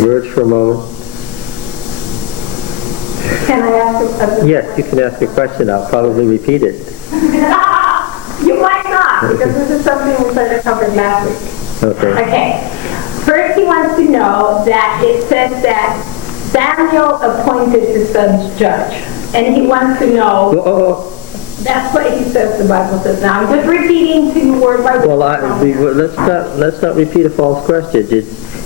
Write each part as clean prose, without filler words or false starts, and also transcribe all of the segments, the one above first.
Words for a moment. Can I ask a question? Yes, you can ask a question. I'll probably repeat it. You might not, because this is something we sort of covered last week. Okay. Okay. First, he wants to know that it says that Samuel appointed his son's judge. And he wants to know, that's what he says the Bible says. Now, I'm just repeating to you word by word. Well, let's not repeat a false question.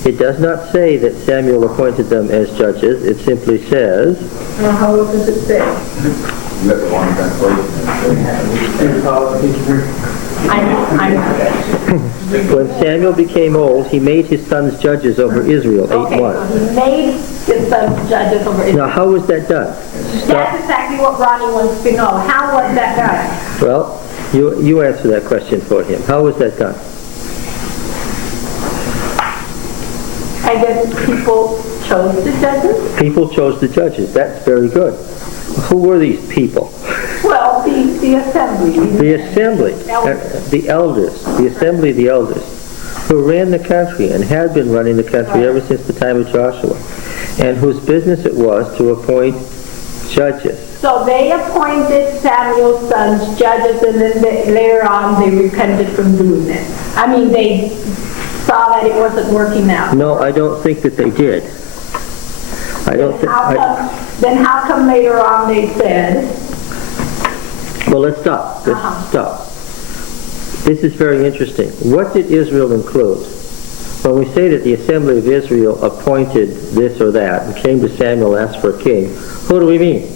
It does not say that Samuel appointed them as judges. It simply says... how does it say? You got the wrong translation. I know. When Samuel became old, he made his sons judges over Israel, 8:1. Okay, so he made his sons judges over Israel. Now, how was that done? That's exactly what Ronnie wants to know. How was that done? Well, you answer that question for him. How was that done? I guess people chose the judges? People chose the judges. That's very good. Who were these people? Well, the assembly. The assembly, Elders. the elders, the assembly of the elders, who ran the country and had been running the country ever since the time of Joshua, and whose business it was to appoint judges. So they appointed Samuel's sons judges, and then later on they repented from doing it. I mean, they saw that it wasn't working out. No, I don't think that they did. I don't think... Then how come later on they said... Well, let's stop. Let's stop. This is very interesting. What did Israel include? When we say that the assembly of Israel appointed this or that and came to Samuel and asked for a king, who do we mean?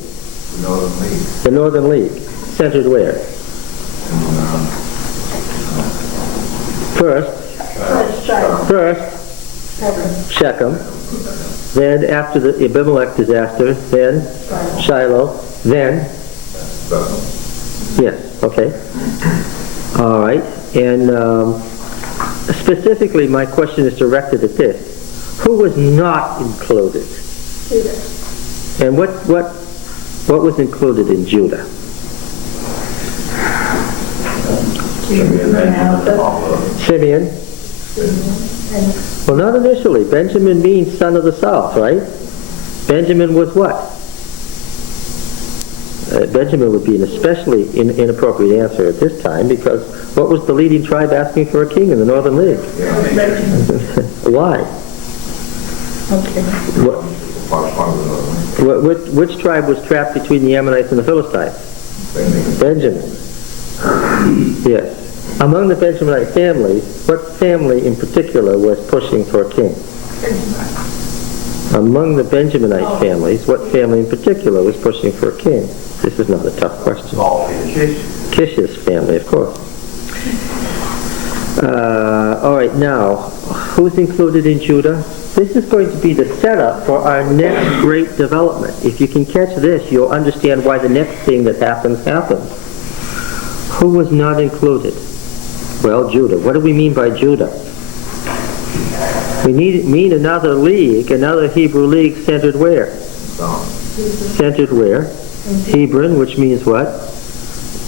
The Northern League. The Northern League. Centered where? First, Shechem. Then, after the Abimelech disaster, then Shiloh. Then, yes, okay. All right. And specifically, my question is directed at this. Who was not included? Judah. And what was included in Judah? Simeon. Well, not initially. Benjamin means son of the south, right? Benjamin was what? Benjamin would be an especially inappropriate answer at this time, because what was the leading tribe asking for a king in the Northern League? Why? Okay. Which tribe was trapped between the Ammonites and the Philistines? Benjamin. Yes. Among the Benjaminite families, what family in particular was pushing for a king? Among the Benjaminite families, what family in particular was pushing for a king? This is not a tough question. Kish's family, of course. All right, now, who's included in Judah? This is going to be the setup for our next great development. If you can catch this, you'll understand why the next thing that happens. Who was not included? Well, Judah. What do we mean by Judah? We mean another league, another Hebrew league centered where? Centered where? Hebron, which means what?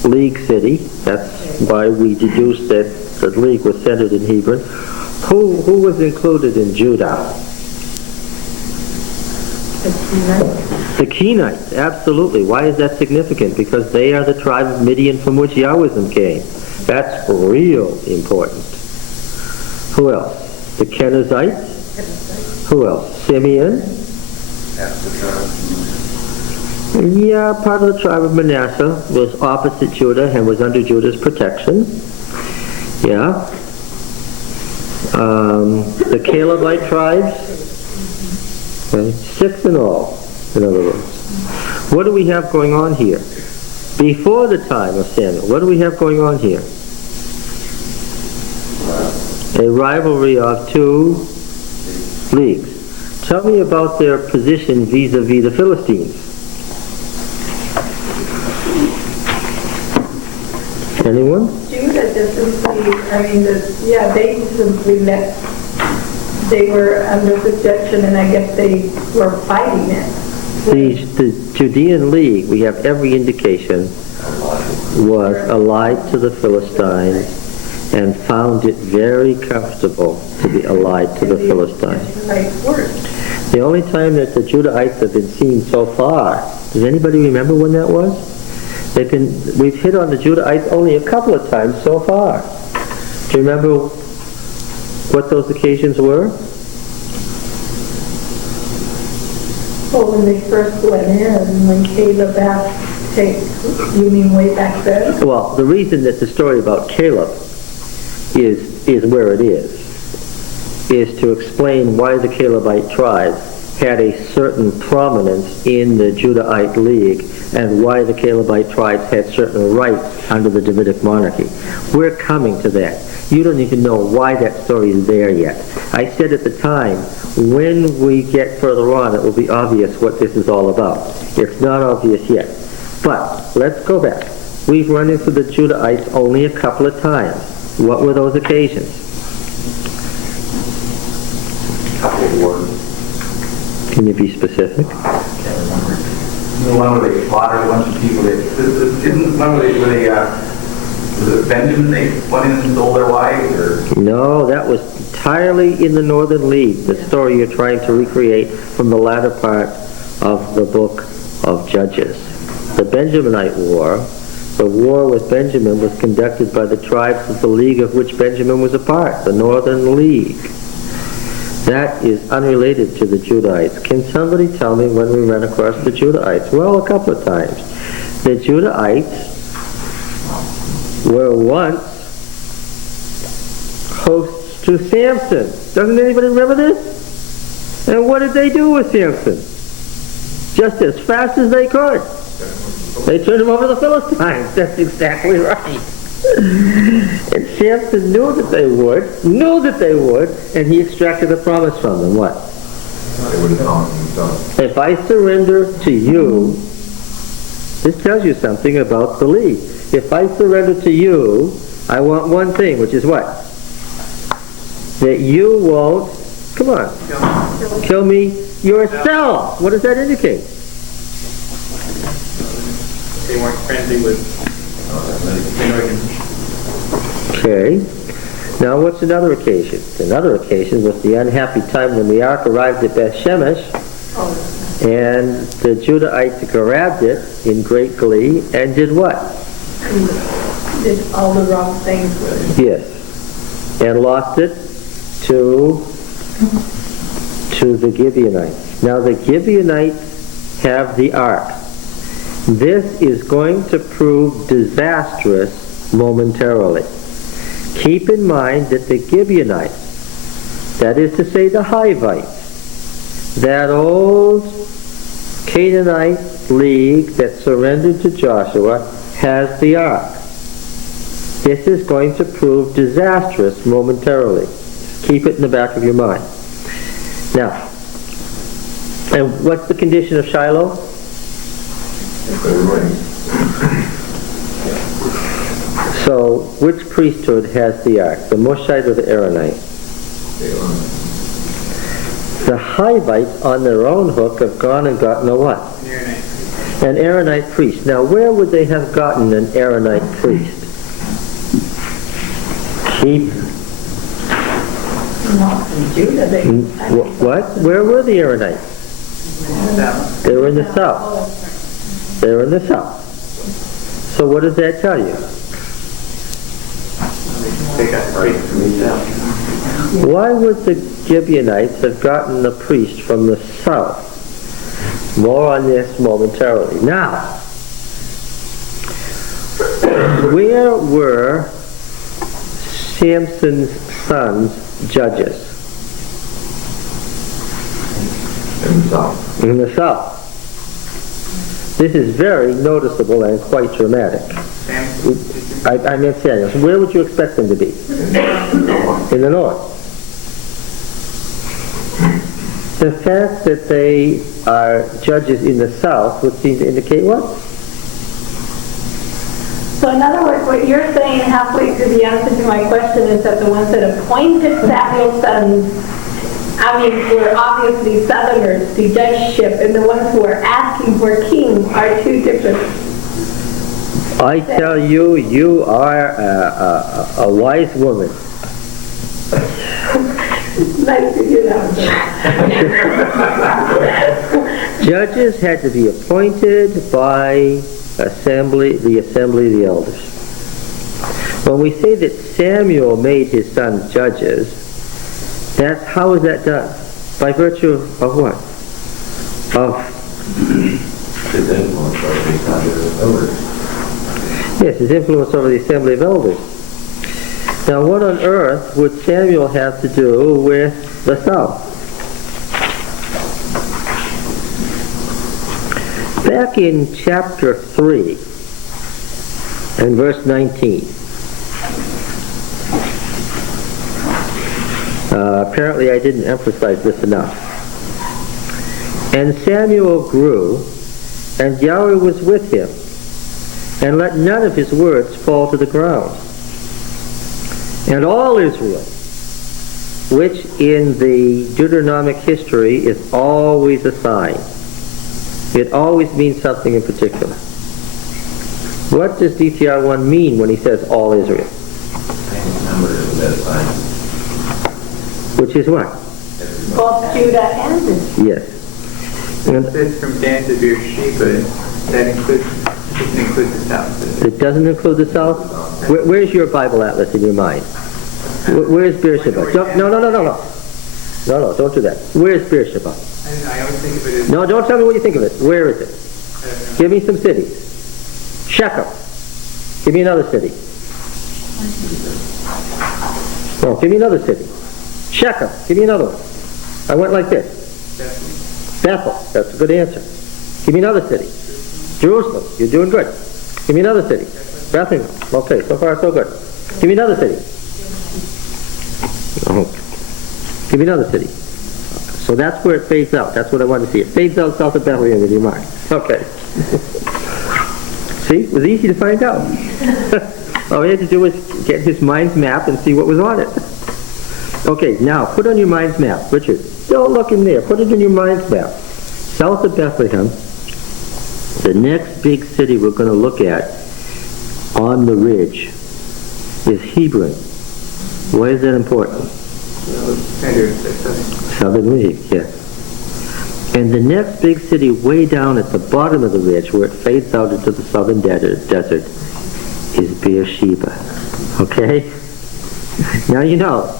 League city. That's why we deduced that the league was centered in Hebron. Who was included in Judah? The Kenites, absolutely. Why is that significant? Because they are the tribe of Midian from which Yahwism came. That's real important. Who else? The Kenizzites? Who else? Simeon? Yeah, part of the tribe of Manasseh was opposite Judah and was under Judah's protection. Yeah. The Calebite tribes? Okay. 6 in all, in other words. What do we have going on here? Before the time of Samuel, what do we have going on here? A rivalry of 2 leagues. Tell me about their position vis-a-vis the Philistines. Anyone? Judah just simply, they simply they were under subjection, and I guess they were fighting it. The Judean League, we have every indication, was allied to the Philistines and found it very comfortable to be allied to the Philistines. The only time that the Judahites have been seen so far, does anybody remember when that was? We've hit on the Judahites only a couple of times so far. Do you remember what those occasions were? Well, when they first went in, when Caleb asked, you mean way back then? Well, the reason that the story about Caleb is where it is to explain why the Calebite tribe had a certain prominence in the Judahite League and why the Calebite tribes had certain rights under the Davidic monarchy. We're coming to that. You don't even know why that story is there yet. I said at the time, when we get further on, it will be obvious what this is all about. It's not obvious yet. But let's go back. We've run into the Judahites only a couple of times. What were those occasions? Couple of words. Can you be specific? I can't remember. The one where they slaughtered a bunch of people. Isn't one where they was it Benjamin? They went in and stole their wives, or? No, that was entirely in the Northern League, the story you're trying to recreate from the latter part of the book of Judges. The Benjaminite War, the war with Benjamin, was conducted by the tribes of the league of which Benjamin was a part, the Northern League. That is unrelated to the Judahites. Can somebody tell me when we ran across the Judahites? Well, a couple of times. The Judahites were once hosts to Samson. Doesn't anybody remember this? And what did they do with Samson? Just as fast as they could. They turned him over to the Philistines. That's exactly right. And Samson knew that they would, and he extracted a promise from them. What? They would have gone themselves. If I surrender to you, this tells you something about the league. If I surrender to you, I want one thing, which is what? That you won't, come on, kill me yourself. What does that indicate? They weren't friendly with Okay. Now what's another occasion? Another occasion was the unhappy time when the ark arrived at Beth Shemesh, and the Judahites grabbed it in great glee and did what? Did all the wrong things with it. Yes. And lost it to the Gibeonites. Now the Gibeonites have the ark. This is going to prove disastrous momentarily. Keep in mind that the Gibeonites, that is to say the Hivites, that old Canaanite league that surrendered to Joshua, has the ark. This is going to prove disastrous momentarily. Keep it in the back of your mind. Now, and what's the condition of Shiloh? So, which priesthood has the ark? The Moshite or the Aaronite? The Hivites, on their own hook, have gone and gotten a what? An Aaronite priest. Now, where would they have gotten an Aaronite priest? Keep. Not in Judah. What? Where were the Aaronites? They were in the south. They were in the south. So what does that tell you? Why would the Gibeonites have gotten the priest from the south? More on this momentarily. Now, where were Samson's sons judges? In the south. In the south. This is very noticeable and quite dramatic. I meant Samuel. Where would you expect them to be? In the north. The fact that they are judges in the south would seem to indicate what? So in other words, what you're saying halfway through the answer to my question is that the ones that appointed Samuel's sons, were obviously southerners to judgeship, and the ones who are asking for kings are two different. I tell you, you are a wise woman. Nice to hear that one. Judges had to be appointed by the assembly of the elders. When we say that Samuel made his sons judges, how is that done? By virtue of what? Of His influence over the assembly of elders. yes, his influence over the assembly of elders. Now, what on earth would Samuel have to do with the south? Back in chapter 3 and verse 19. Apparently I didn't emphasize this enough. And Samuel grew, and Yahweh was with him, and let none of his words fall to the ground. And all Israel, which in the Deuteronomic history is always a sign. It always means something in particular. What does DTR 1 mean when he says all Israel? Same number as that sign. Which is what? Both Judah and Israel. Yes. And It says from Dan to Beersheba, that doesn't include the south. it doesn't include the south? Where's your Bible atlas in your mind? Where's Beersheba? No, don't do that. Where's Beersheba? I always think of it as... No, don't tell me what you think of it. Where is it? I don't know. Give me some cities. Shechem. Give me another city. No, give me another city. Shechem. Give me another one. I went like this. Bethel. That's a good answer. Give me another city. Jerusalem. You're doing good. Give me another city. Bethlehem. Okay, so far so good. Give me another city. Oh. Give me another city. So that's where it fades out. That's what I want to see. It fades out south of Bethlehem with your mind. Okay. See? It was easy to find out. All we had to do was get his mind's map and see what was on it. Okay, now put on your mind's map. Richard, don't look in there. Put it in your mind's map. South of Bethlehem, the next big city we're going to look at on the ridge is Hebron. Why is that important? Southern League, yes. And the next big city way down at the bottom of the ridge, where it fades out into the southern desert, is Beersheba. Okay? Now you know.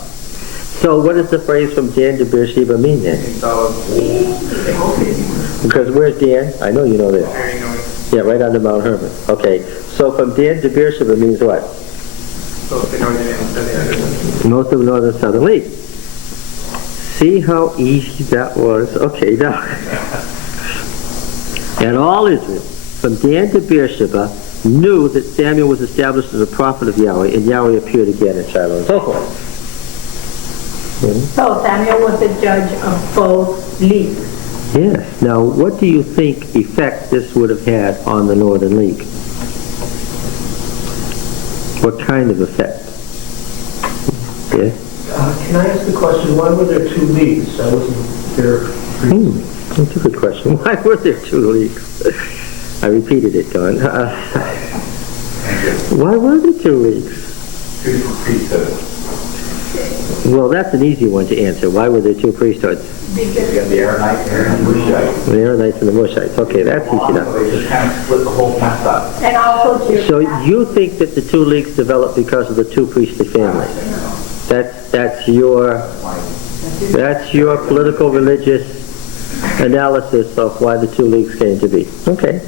So what does the phrase from Dan to Beersheba mean then? Because where's Dan? I know you know that. Yeah, right under Mount Hermon. Okay. So from Dan to Beersheba means what? Both the northern and southern. Most of the northern southern league. See how easy that was? Okay, now. And all Israel, from Dan to Beersheba, knew that Samuel was established as a prophet of Yahweh, and Yahweh appeared again in Shiloh, and so forth. So Samuel was the judge of both leagues. Yes. Now, what do you think effect this would have had on the Northern League? What kind of effect? Yes? Can I ask the question, why were there two leagues? I wasn't there previously. That's a good question. Why were there two leagues? I repeated it, Don. Why were there two leagues? Two different priesthoods. Well, that's an easy one to answer. Why were there two priesthoods? You got the Aaronites and the Mushites. The Aaronites and the Mushites. Okay, that's easy enough. So they just kind of split the whole mess up. And also Judah. So you think that the two leagues developed because of the two priestly families? That's your political religious analysis of why the two leagues came to be. Okay.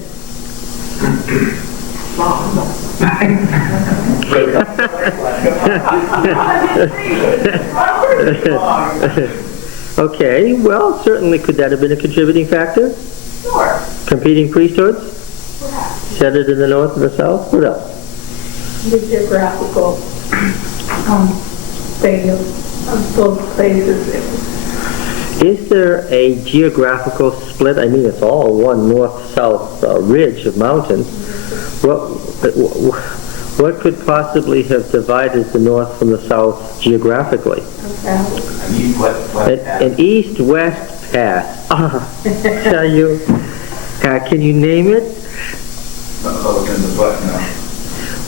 Okay, well, certainly could that have been a contributing factor? Sure. Competing priesthoods? Perhaps. Centered in the north and the south? What else? The geographical thing of both places. Is there a geographical split? I mean, it's all one north-south ridge of mountains. What could possibly have divided the north from the south geographically? An east-west path. Tell you. Can you name it?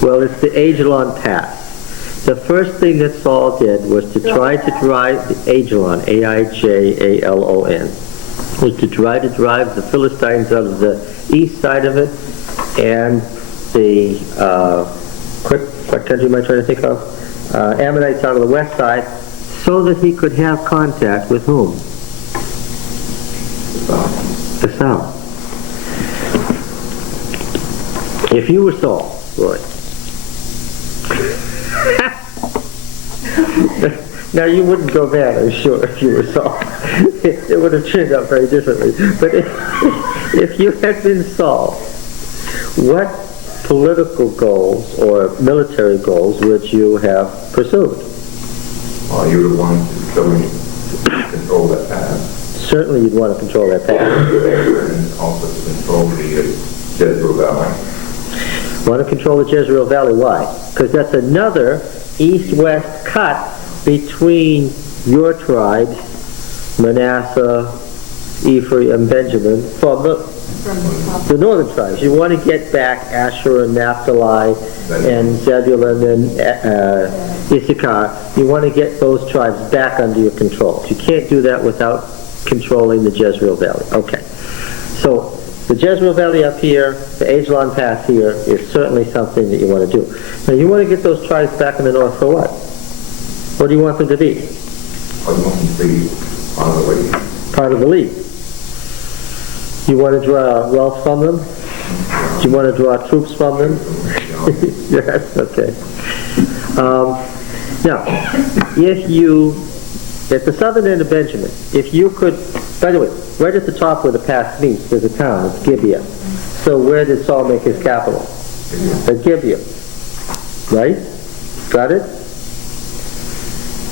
Well, it's the Ajalon Pass. The first thing that Saul did was to try to drive Aijalon, A-I-J-A-L-O-N, was to try to drive the Philistines out of the east side of it, and the, what country am I trying to think of? Ammonites out of the west side, so that he could have contact with whom? The south. If you were Saul, Roy. Now you wouldn't go mad, I'm sure, if you were Saul. It would have turned out very differently. But if you had been Saul, what political goals or military goals would you have pursued? Well, you would want to control that path. Certainly you'd want to control that path. And also to control the Jezreel Valley. Want to control the Jezreel Valley, why? Because that's another east-west cut between your tribes, Manasseh, Ephraim, and Benjamin, from the northern tribes. You want to get back Asher and Naphtali and Zebulun and Issachar. You want to get those tribes back under your control. You can't do that without controlling the Jezreel Valley. Okay. So the Jezreel Valley up here, the Aijalon Pass here, is certainly something that you want to do. Now you want to get those tribes back in the north for what? What do you want them to be? I want them to be part of the league. Part of the league. You want to draw wealth from them? Do you want to draw troops from them? Yes, okay. Now, if you, at the southern end of Benjamin, if you could, by the way, right at the top where the pass meets, there's a town, it's Gibeah. So where did Saul make his capital? At Gibeah. Right? Got it?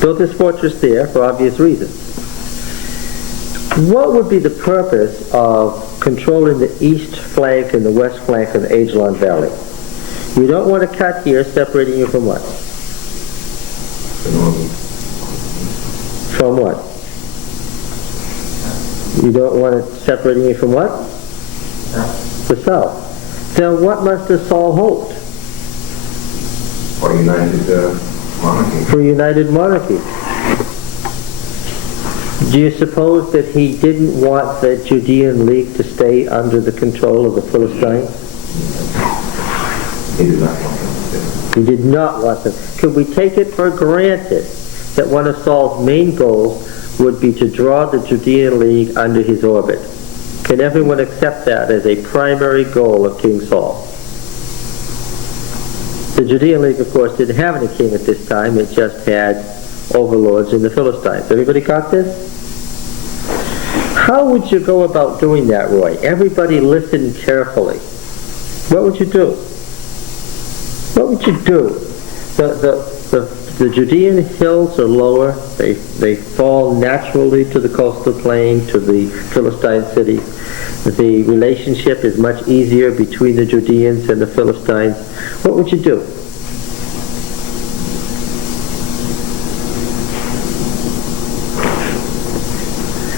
Built his fortress there for obvious reasons. What would be the purpose of controlling the east flank and the west flank of the Aijalon Valley? You don't want to cut here, separating you from what? From what? You don't want it separating you from what? The south. Then what must have Saul hoped? For united monarchy. For united monarchy. Do you suppose that he didn't want the Judean League to stay under the control of the Philistines? He did not want them to. He did not want them. Could we take it for granted that one of Saul's main goals would be to draw the Judean League under his orbit? Can everyone accept that as a primary goal of King Saul? The Judean League, of course, didn't have any king at this time. It just had overlords in the Philistines. Everybody got this? How would you go about doing that, Roy? Everybody listen carefully. What would you do? What would you do? The Judean hills are lower. They fall naturally to the coastal plain, to the Philistine cities. The relationship is much easier between the Judeans and the Philistines. What would you do?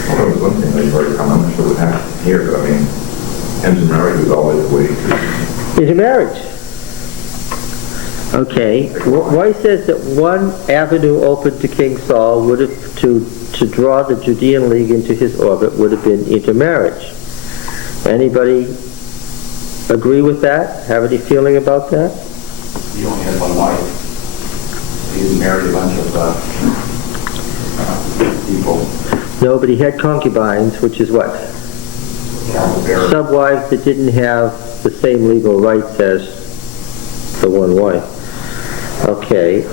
Well, there was one thing that you already come, I'm not sure what happened here, but I mean, intermarriage was always the way to... Intermarriage. Okay. Roy says that one avenue open to King Saul would have to draw the Judean League into his orbit would have been intermarriage. Anybody agree with that? Have any feeling about that? He only had one wife. He didn't marry a bunch of people. No, but he had concubines, which is what? Subwives that didn't have the same legal rights as the one wife. Okay.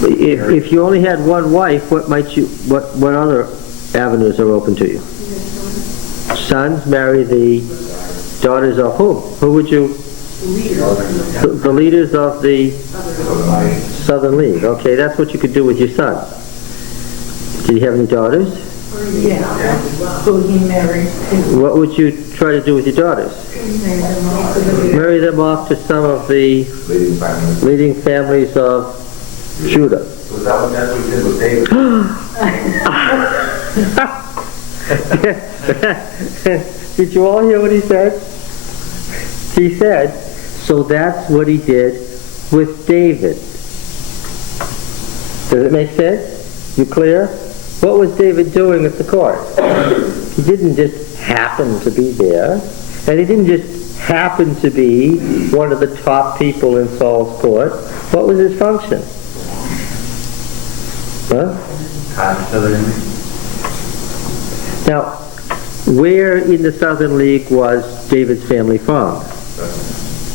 If you only had one wife, what other avenues are open to you? Sons marry the daughters of whom? Who would you? The leaders of the Southern League. Okay, that's what you could do with your sons. Did you have any daughters? Yeah, who he married. What would you try to do with your daughters? Marry them off to some of the leading families of Judah. Was that's what he did with David? Did you all hear what he said? He said, so that's what he did with David. Does it make sense? You clear? What was David doing at the court? He didn't just happen to be there, and he didn't just happen to be one of the top people in Saul's court. What was his function? Huh? Now, where in the Southern League was David's family from?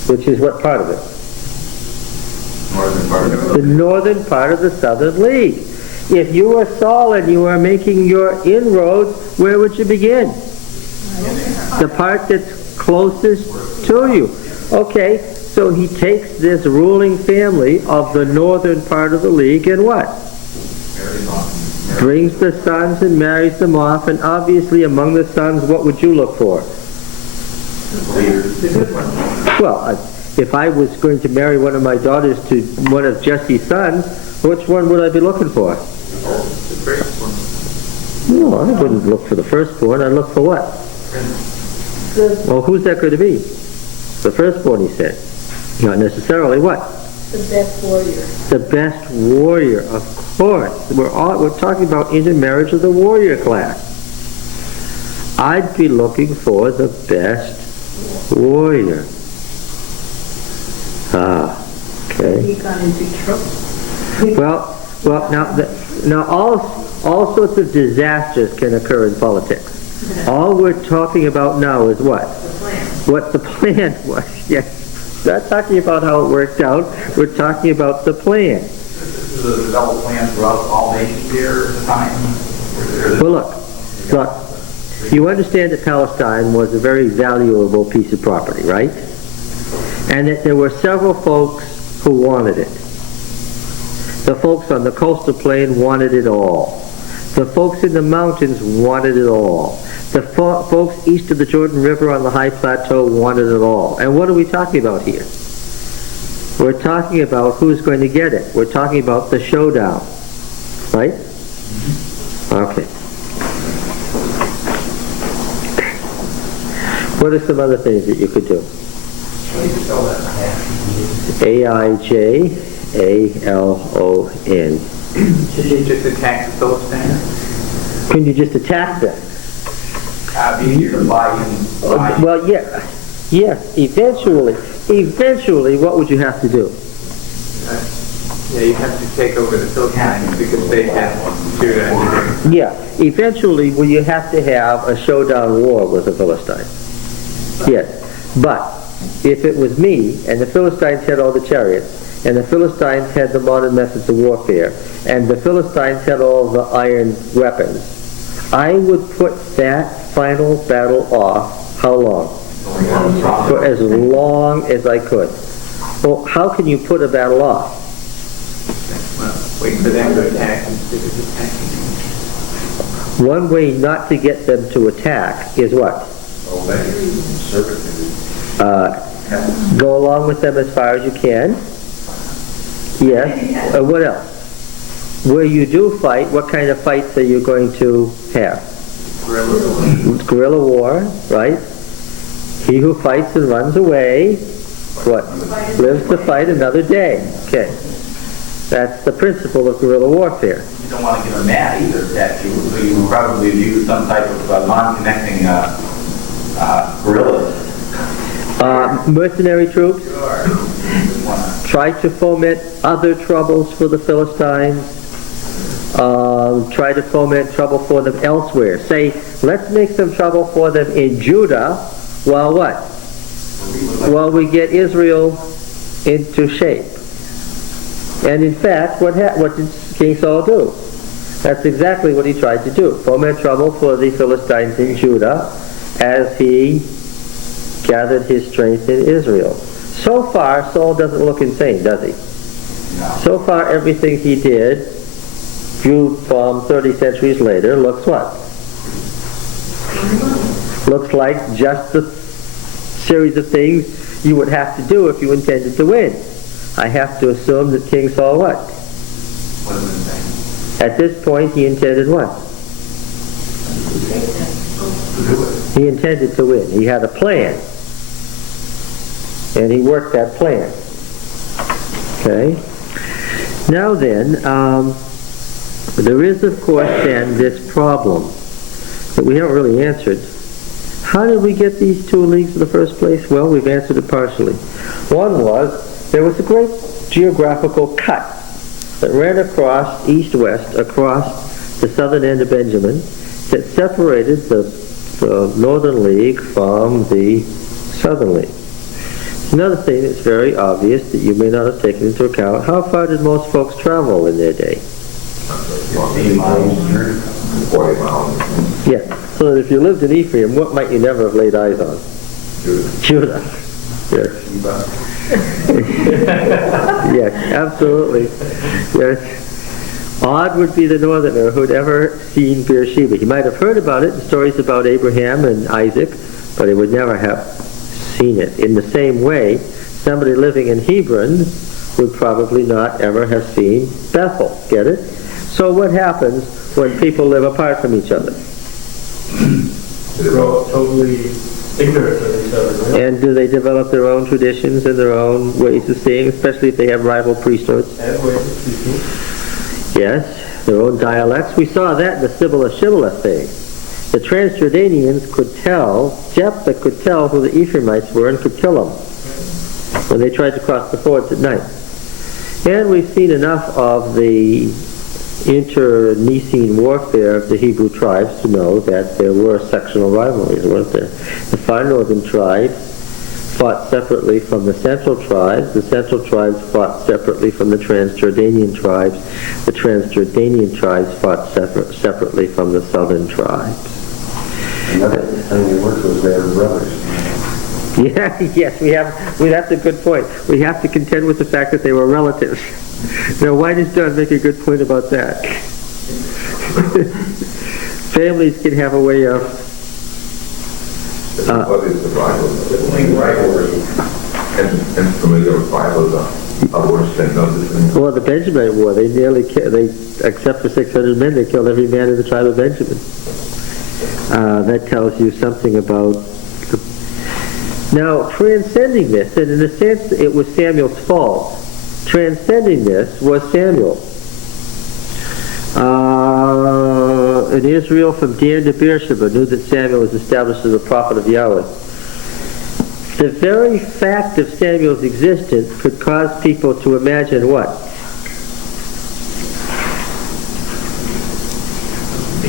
Which is what part of it? Northern part of it. The northern part of the Southern League. If you were Saul and you were making your inroads, where would you begin? The part that's closest to you. Okay, so he takes this ruling family of the northern part of the league and what? Brings the sons and marries them off, and obviously among the sons, what would you look for? Well, if I was going to marry one of my daughters to one of Jesse's sons, which one would I be looking for? No, I wouldn't look for the firstborn. I'd look for what? Well, who's that going to be? The firstborn, he said. Not necessarily what? The best warrior. The best warrior, of course. We're talking about intermarriage of the warrior class. I'd be looking for the best warrior. Ah, okay. He got into trouble. Well, now all sorts of disasters can occur in politics. All we're talking about now is what? What the plan was. Yes. We're not talking about how it worked out. We're talking about the plan. This is a double plan throughout all nations here at the time. Well, look. You understand that Palestine was a very valuable piece of property, right? And that there were several folks who wanted it. The folks on the coastal plain wanted it all. The folks in the mountains wanted it all. The folks east of the Jordan River on the high plateau wanted it all. And what are we talking about here? We're talking about who's going to get it. We're talking about the showdown. Right? Okay. What are some other things that you could do? A-I-J-A-L-O-N. Should you just attack the Philistines? Can you just attack them? Be easier to buy in. Well, yes, eventually, what would you have to do? Yeah, you have to take over the Philistines because they have Judah and everything. Yeah, eventually, well, you have to have a showdown war with the Philistines. Yes, but if it was me, and the Philistines had all the chariots, and the Philistines had the modern methods of warfare, and the Philistines had all the iron weapons, I would put that final battle off, how long? For as long as I could. Well, how can you put a battle off? Well, wait for them to attack instead of attacking. One way not to get them to attack is what? Go along with them as far as you can. Yes. What else? Where you do fight, what kind of fights are you going to have? Guerrilla war, right? He who fights and runs away, what? Lives to fight another day. Okay. That's the principle of guerrilla warfare. You don't want to get them mad either, that you, so you would probably use some type of non-connecting guerrillas. Mercenary troops. Try to foment other troubles for the Philistines. Try to foment trouble for them elsewhere. Say, let's make some trouble for them in Judah, while what? While we get Israel into shape. And in fact, what did King Saul do? That's exactly what he tried to do. Foment trouble for the Philistines in Judah as he gathered his strength in Israel. So far, Saul doesn't look insane, does he? No. So far, everything he did, viewed from 30 centuries later, looks what? Looks like just the series of things you would have to do if you intended to win. I have to assume that King Saul what? Wasn't insane. At this point, he intended what? He intended to win. He had a plan. And he worked that plan. Okay? Now then, there is, of course, then, this problem that we haven't really answered. How did we get these 2 leagues in the first place? Well, we've answered it partially. One was, there was a great geographical cut that ran across, east-west, across the southern end of Benjamin, that separated the Northern League from the Southern League. Another thing that's very obvious that you may not have taken into account, how far did most folks travel in their day? 40 miles. Yeah, so that if you lived in Ephraim, what might you never have laid eyes on? Judah. Yes. Yes, absolutely. Yes. Odd would be the northerner who'd ever seen Beersheba. He might have heard about it in stories about Abraham and Isaac, but he would never have seen it. In the same way, somebody living in Hebron would probably not ever have seen Bethel. Get it? So what happens when people live apart from each other? They're all totally ignorant of each other, right? And do they develop their own traditions and their own ways of seeing, especially if they have rival priesthoods? And ways of speaking. Yes, their own dialects. We saw that in the Sibylla-Shibboleth thing. The Transjordanians could tell, Jephthah could tell who the Ephraimites were and could kill them when they tried to cross the fords at night. And we've seen enough of the inter-Nicene warfare of the Hebrew tribes to know that there were sectional rivalries, weren't there? The far northern tribes fought separately from the central tribes. The central tribes fought separately from the Transjordanian tribes. The Transjordanian tribes fought separately from the southern tribes. Another thing they worked was their brothers. Yeah, yes, that's a good point. We have to contend with the fact that they were relatives. Now, why does John make a good point about that? Families can have a way of... What is the rivalry? And familiar with rivals are worse than others. Well, the Benjamite War, they except for 600 men, they killed every man in the tribe of Benjamin. That tells you something about... Now, transcending this, and in a sense it was Samuel's fault, transcending this was Samuel. In Israel, from Dan to Beersheba, knew that Samuel was established as a prophet of Yahweh. The very fact of Samuel's existence could cause people to imagine what?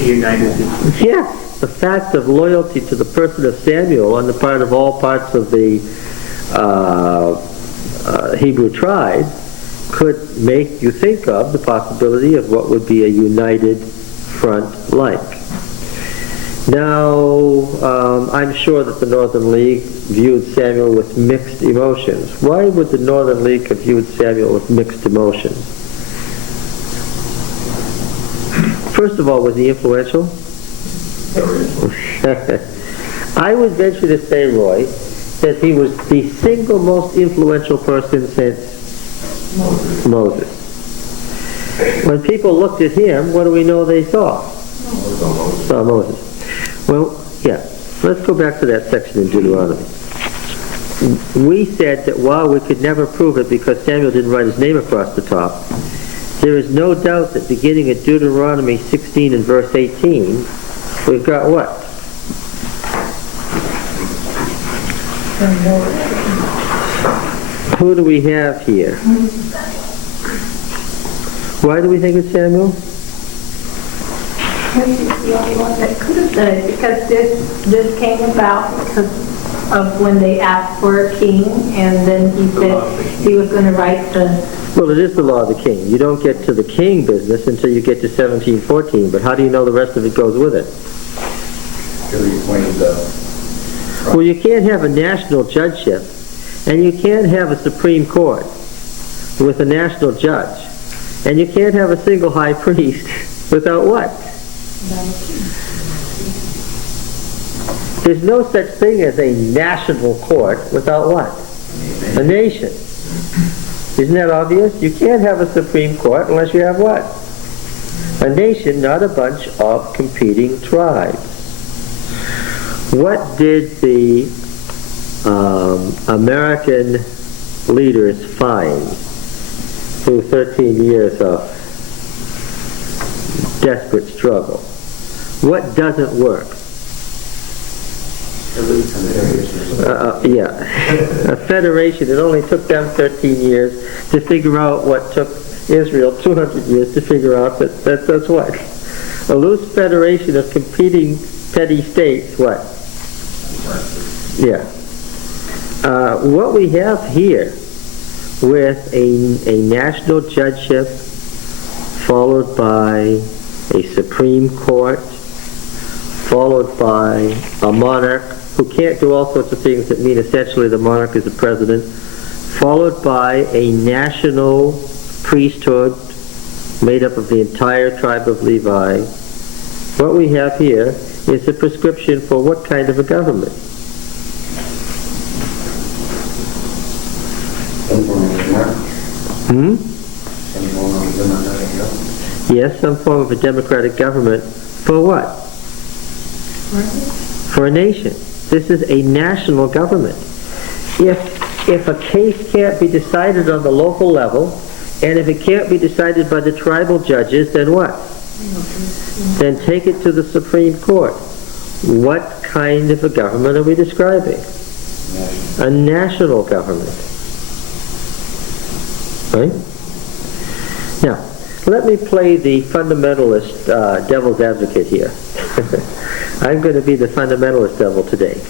United. Yes. The fact of loyalty to the person of Samuel on the part of all parts of the Hebrew tribe could make you think of the possibility of what would be a united front like. Now, I'm sure that the Northern League viewed Samuel with mixed emotions. Why would the Northern League have viewed Samuel with mixed emotions? First of all, was he influential? I would venture to say, Roy, that he was the single most influential person since Moses. When people looked at him, what do we know they saw? Saw Moses. Well, yeah, let's go back to that section in Deuteronomy. We said that while we could never prove it because Samuel didn't write his name across the top, there is no doubt that beginning at Deuteronomy 16 and verse 18, we've got what? Who do we have here? Why do we think it's Samuel? He's the only one that could have done it because this came about because of when they asked for a king, and then he said he was going to write the... Well, it is the law of the king. You don't get to the king business until you get to 1714, but how do you know the rest of it goes with it? Well, you can't have a national judgeship, and you can't have a Supreme Court with a national judge, and you can't have a single high priest without what? There's no such thing as a national court without what? A nation. Isn't that obvious? You can't have a Supreme Court unless you have what? A nation, not a bunch of competing tribes. What did the American leaders find through 13 years of desperate struggle. What doesn't work? Yeah. A federation, it only took them 13 years to figure out what took Israel 200 years to figure out. That's what? A loose federation of competing petty states, what? Yeah. What we have here with a national judgeship followed by a Supreme Court, followed by a monarch who can't do all sorts of things that mean essentially the monarch is the president, followed by a national priesthood made up of the entire tribe of Levi. What we have here is a prescription for what kind of a government? Yes, some form of a democratic government. For what? For a nation. This is a national government. If a case can't be decided on the local level, and if it can't be decided by the tribal judges, then what? Then take it to the Supreme Court. What kind of a government are we describing? A national government. Right? Now, let me play the fundamentalist devil's advocate here. I'm going to be the fundamentalist devil today.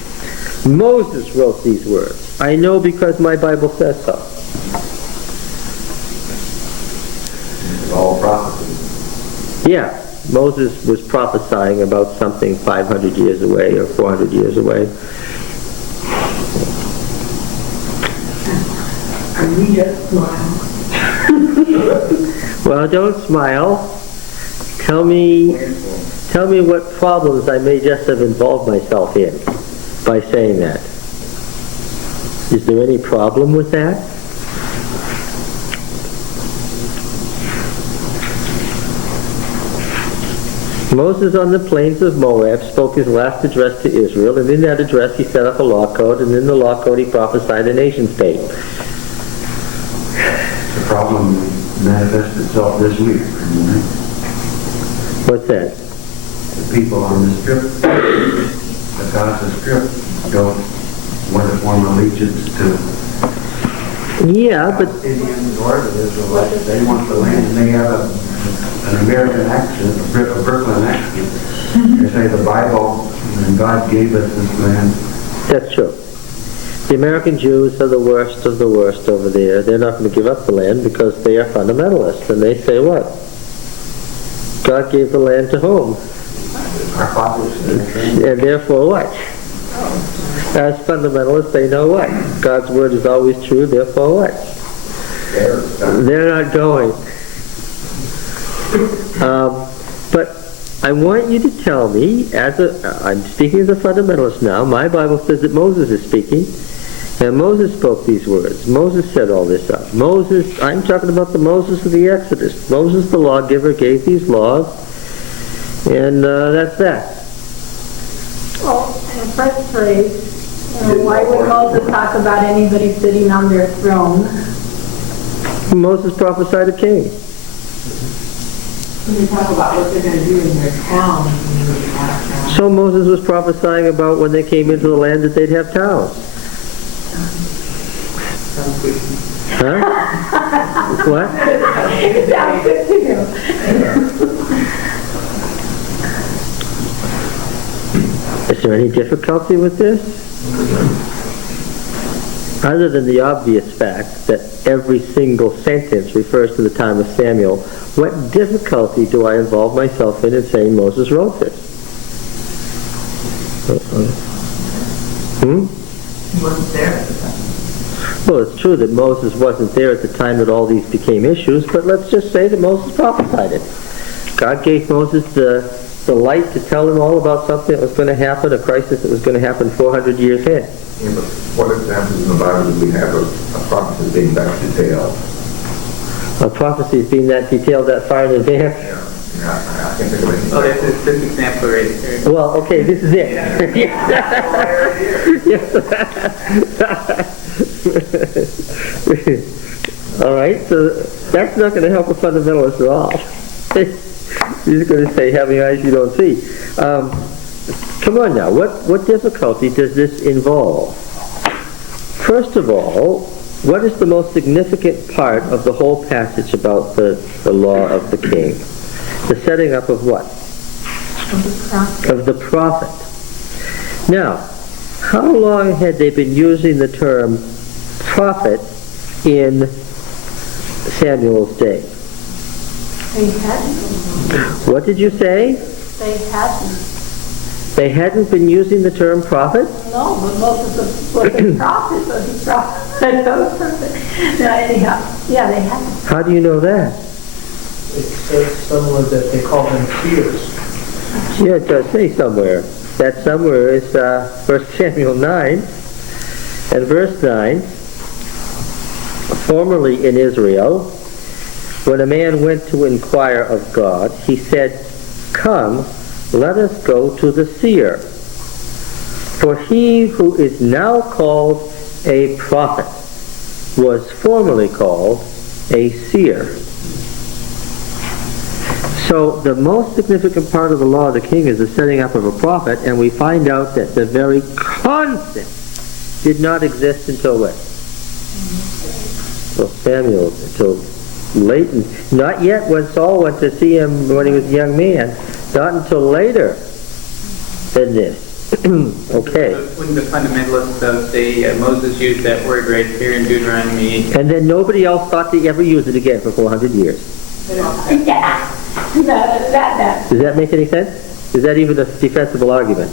Moses wrote these words. I know because my Bible says so. It's all prophecy. Yeah, Moses was prophesying about something 500 years away or 400 years away. We just smile. Well, don't smile. Tell me what problems I may just have involved myself in by saying that. Is there any problem with that? Moses on the plains of Moab spoke his last address to Israel, and in that address he set up a law code, and in the law code he prophesied a nation state. The problem manifests itself this week. What's that? The people on the strip, across the strip, don't want to form allegiance to Yeah, but Indians or the Israelites. They want the land, and they have an American accent, a Brooklyn accent. They say the Bible and God gave us this land. that's true. The American Jews are the worst of the worst over there. They're not going to give up the land because they are fundamentalists. And they say what? God gave the land to whom? Our fathers. And therefore what? As fundamentalists, they know what? God's word is always true, therefore what? They're not going. But I want you to tell me, I'm speaking as a fundamentalist now, my Bible says that Moses is speaking, and Moses spoke these words. Moses set all this up. Moses, I'm talking about the Moses of the Exodus. Moses, the lawgiver, gave these laws, and that's that. Well, in the first place, why would Moses talk about anybody sitting on their throne? Moses prophesied a king. When you talk about what they're going to do in their town, you really have town. So Moses was prophesying about when they came into the land that they'd have towns. Huh? What? It sounds good to him. Is there any difficulty with this? Other than the obvious fact that every single sentence refers to the time of Samuel, what difficulty do I involve myself in saying Moses wrote this? He wasn't there at the time. Well, it's true that Moses wasn't there at the time that all these became issues, but let's just say that Moses prophesied it. God gave Moses the light to tell him all about something that was going to happen, a crisis that was going to happen 400 years ahead. Yeah, but what examples in the Bible do we have of prophecies being that detailed? A prophecy is being that detailed that far in advance. I can't think of any. Oh, this example right here. Well, okay, this is it. All right, so that's not going to help a fundamentalist at all. He's going to say, having eyes you don't see. Come on now, what difficulty does this involve? First of all, what is the most significant part of the whole passage about the law of the king? The setting up of what? Of the prophet. Now, how long had they been using the term prophet in Samuel's day? They hadn't. What did you say? They hadn't. They hadn't been using the term prophet? No, but Moses was a prophet, so he prophesied of a prophet. No, anyhow, yeah, they hadn't. How do you know that? It says somewhere that they call them seers. Yeah, it does say somewhere. That somewhere is 1 Samuel 9 and verse 9. Formerly in Israel, when a man went to inquire of God, he said, "Come, let us go to the seer. For he who is now called a prophet was formerly called a seer." So the most significant part of the law of the king is the setting up of a prophet, and we find out that the very concept did not exist until when? Well, Samuel, until late, not yet when Saul went to see him when he was a young man, not until later than this. Okay. Wouldn't the fundamentalists say Moses used that word right here in Deuteronomy? And then nobody else thought to ever use it again for 400 years. Yeah. That. Does that make any sense? Is that even a defensible argument?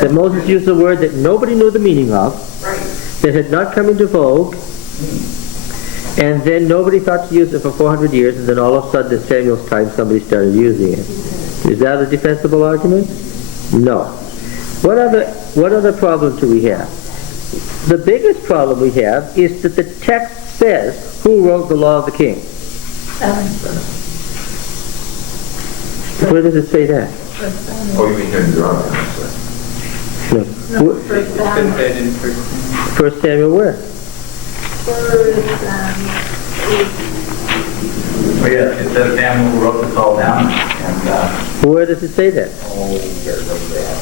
That Moses used a word that nobody knew the meaning of, that had not come into vogue, and then nobody thought to use it for 400 years, and then all of a sudden at Samuel's time somebody started using it. Is that a defensible argument? No. What other problem do we have? The biggest problem we have is that the text says, who wrote the law of the king? Where does it say that? Oh, you mean in Deuteronomy? No. First It said in 1 Samuel where? Oh, yeah, it says Samuel wrote this all down, and, Where does it say that? there's that.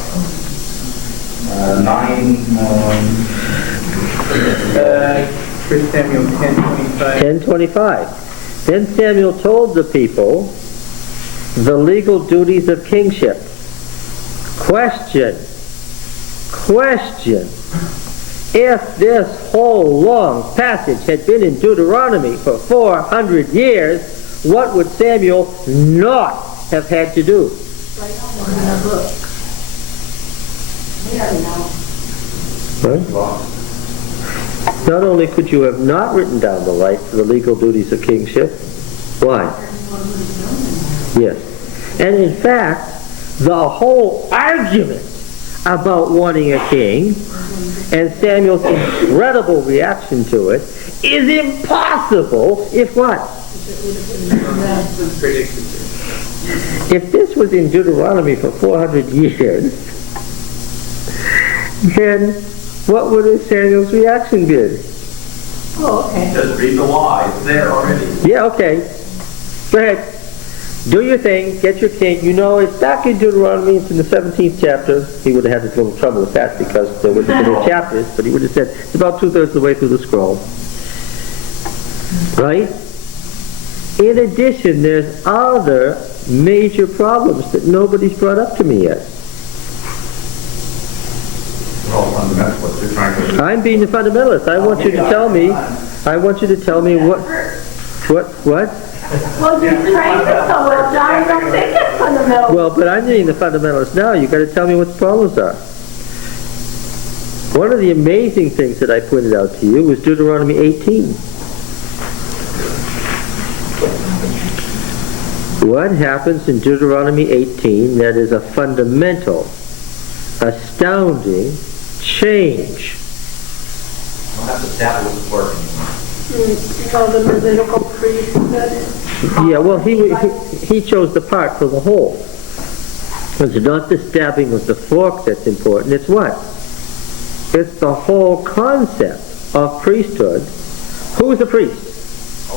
9, 1 Samuel 10:25. 10:25. Then Samuel told the people the legal duties of kingship. Question. If this whole long passage had been in Deuteronomy for 400 years, what would Samuel not have had to do? Right? Not only could you have not written down the legal duties of kingship, why? Yes. And in fact, the whole argument about wanting a king and Samuel's incredible reaction to it is impossible if what? If this was in Deuteronomy for 400 years, then what would have Samuel's reaction been? Oh, okay. just read the law, it's there already. Yeah, okay. Go ahead. Do your thing, get your king. You know, it's back in Deuteronomy, it's in the 17th chapter. He would have had a little trouble with that because there wouldn't have been any chapters, but he would have said it's about 2/3 of the way through the scroll. Right? In addition, there's other major problems that nobody's brought up to me yet. They're all fundamentalists. They're trying to... I'm being the fundamentalist. I want you to tell me what? Well, you trained it so well, John, I don't think it's fundamental. Well, but I'm being the fundamentalist now. You've got to tell me what the problems are. One of the amazing things that I pointed out to you was Deuteronomy 18. What happens in Deuteronomy 18 that is a fundamental, astounding change? We'll have to establish the work anymore. The Levitical priesthood. Yeah, well, he chose the part for the whole. It's not the stabbing with the fork that's important. It's what? It's the whole concept of priesthood. Who's a priest?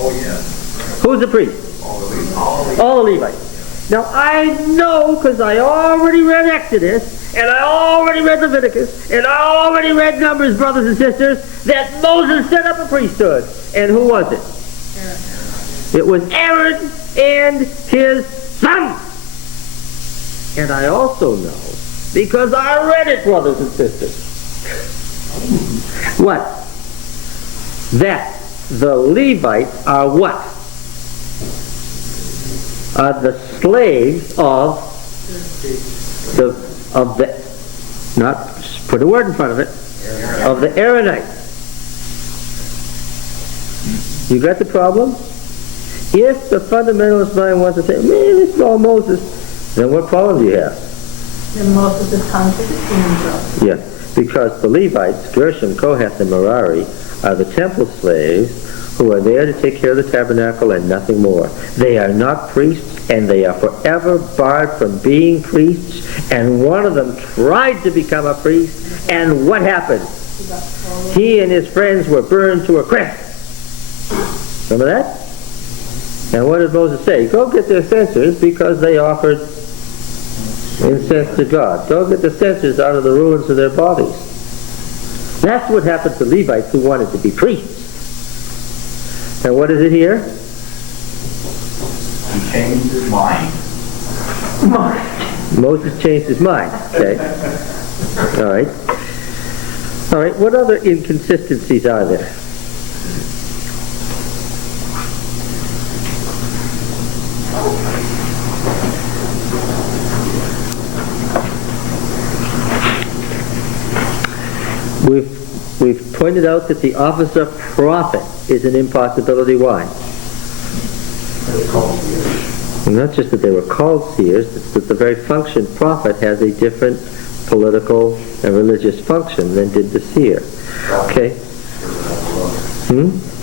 Oh, yes. Who's the priest? All the Levites. All the Levites. Now I know, because I already read Exodus, and I already read Leviticus, and I already read Numbers, brothers and sisters, that Moses set up a priesthood. And who was it? It was Aaron and his son. And I also know, because I read it, brothers and sisters, what? That the Levites are what? Are the slaves of the, not, put a word in front of it, of the Aaronites. You got the problem? If the fundamentalist mind wants to say, man, it's all Moses, then what problem do you have? And Moses is contradicting himself. Yeah, because the Levites, Gershom, Kohath, and Merari, are the temple slaves who are there to take care of the tabernacle and nothing more. They are not priests, and they are forever barred from being priests, and one of them tried to become a priest, and what happened? He and his friends were burned to a crisp. Remember that? And what did Moses say? Go get their censers, because they offered incense to God. Go get the censers out of the ruins of their bodies. That's what happened to Levites who wanted to be priests. And what is it here? He changed his mind. Moses changed his mind. Okay. All right. All right. What other inconsistencies are there? We've pointed out that the office of prophet is an impossibility. Why? And not just that they were called seers, it's that the very function prophet has a different political and religious function than did the seer. Okay?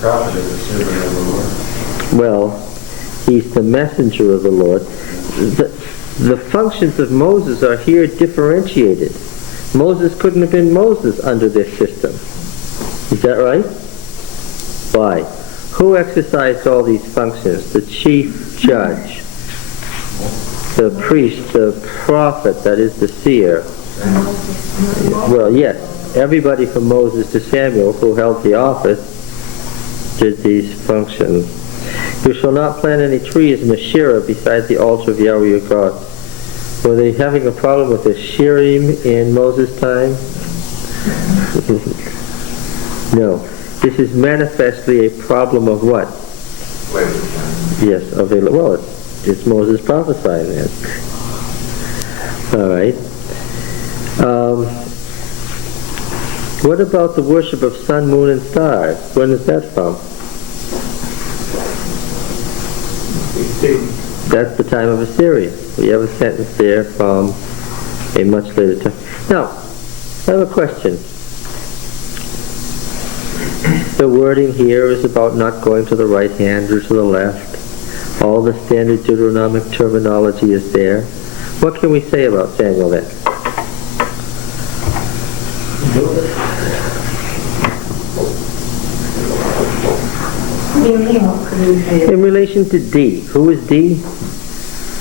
Prophet is a servant of the Lord. Well, he's the messenger of the Lord. The functions of Moses are here differentiated. Moses couldn't have been Moses under this system. Is that right? Why? Who exercised all these functions? The chief judge, the priest, the prophet, that is the seer. Well, yes, everybody from Moses to Samuel who held the office did these functions. You shall not plant any trees in Asherah beside the altar of Yahweh your God. Were they having a problem with the Shirim in Moses' time? No. This is manifestly a problem of what? Yes, of a, well, it's Moses prophesying that. All right. What about the worship of sun, moon, and stars? When is that from? That's the time of Assyria. We have a sentence there from a much later time. Now, I have a question. The wording here is about not going to the right hand or to the left. All the standard Deuteronomic terminology is there. What can we say about Samuel then? In relation to D, who is D?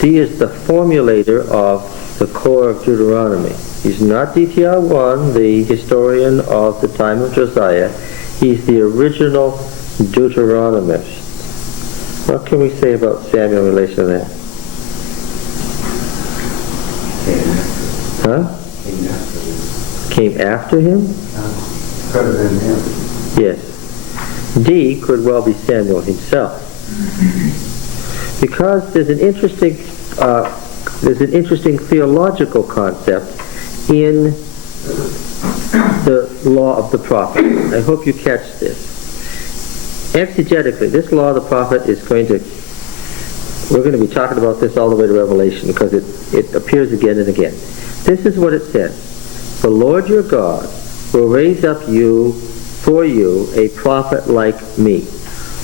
D is the formulator of the core of Deuteronomy. He's not DTR 1, the historian of the time of Josiah. He's the original Deuteronomist. What can we say about Samuel in relation to that? Huh? Came after him? Could have been him. Yes. D could well be Samuel himself. Because there's an interesting theological concept in the law of the prophet. I hope you catch this. Exegetically, this law of the prophet is going to, we're going to be talking about this all the way to Revelation because it appears again and again. This is what it says. The Lord your God will raise up for you a prophet like me.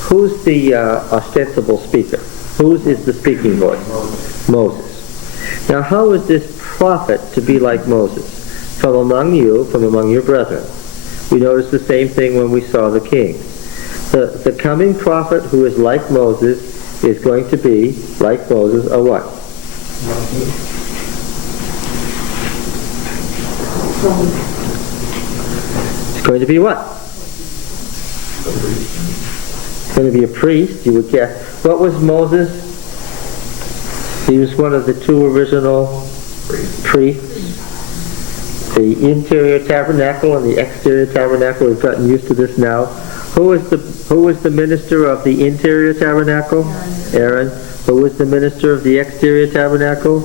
Who's the ostensible speaker? Whose is the speaking voice? Moses. Now how is this prophet to be like Moses? From among you, from among your brethren. We noticed the same thing when we saw the king. The coming prophet who is like Moses is going to be like Moses, or what? It's going to be what? It's going to be a priest, you would guess. What was Moses? He was one of the two original priests. The interior tabernacle and the exterior tabernacle. We've gotten used to this now. Who was the minister of the interior tabernacle? Aaron. Who was the minister of the exterior tabernacle?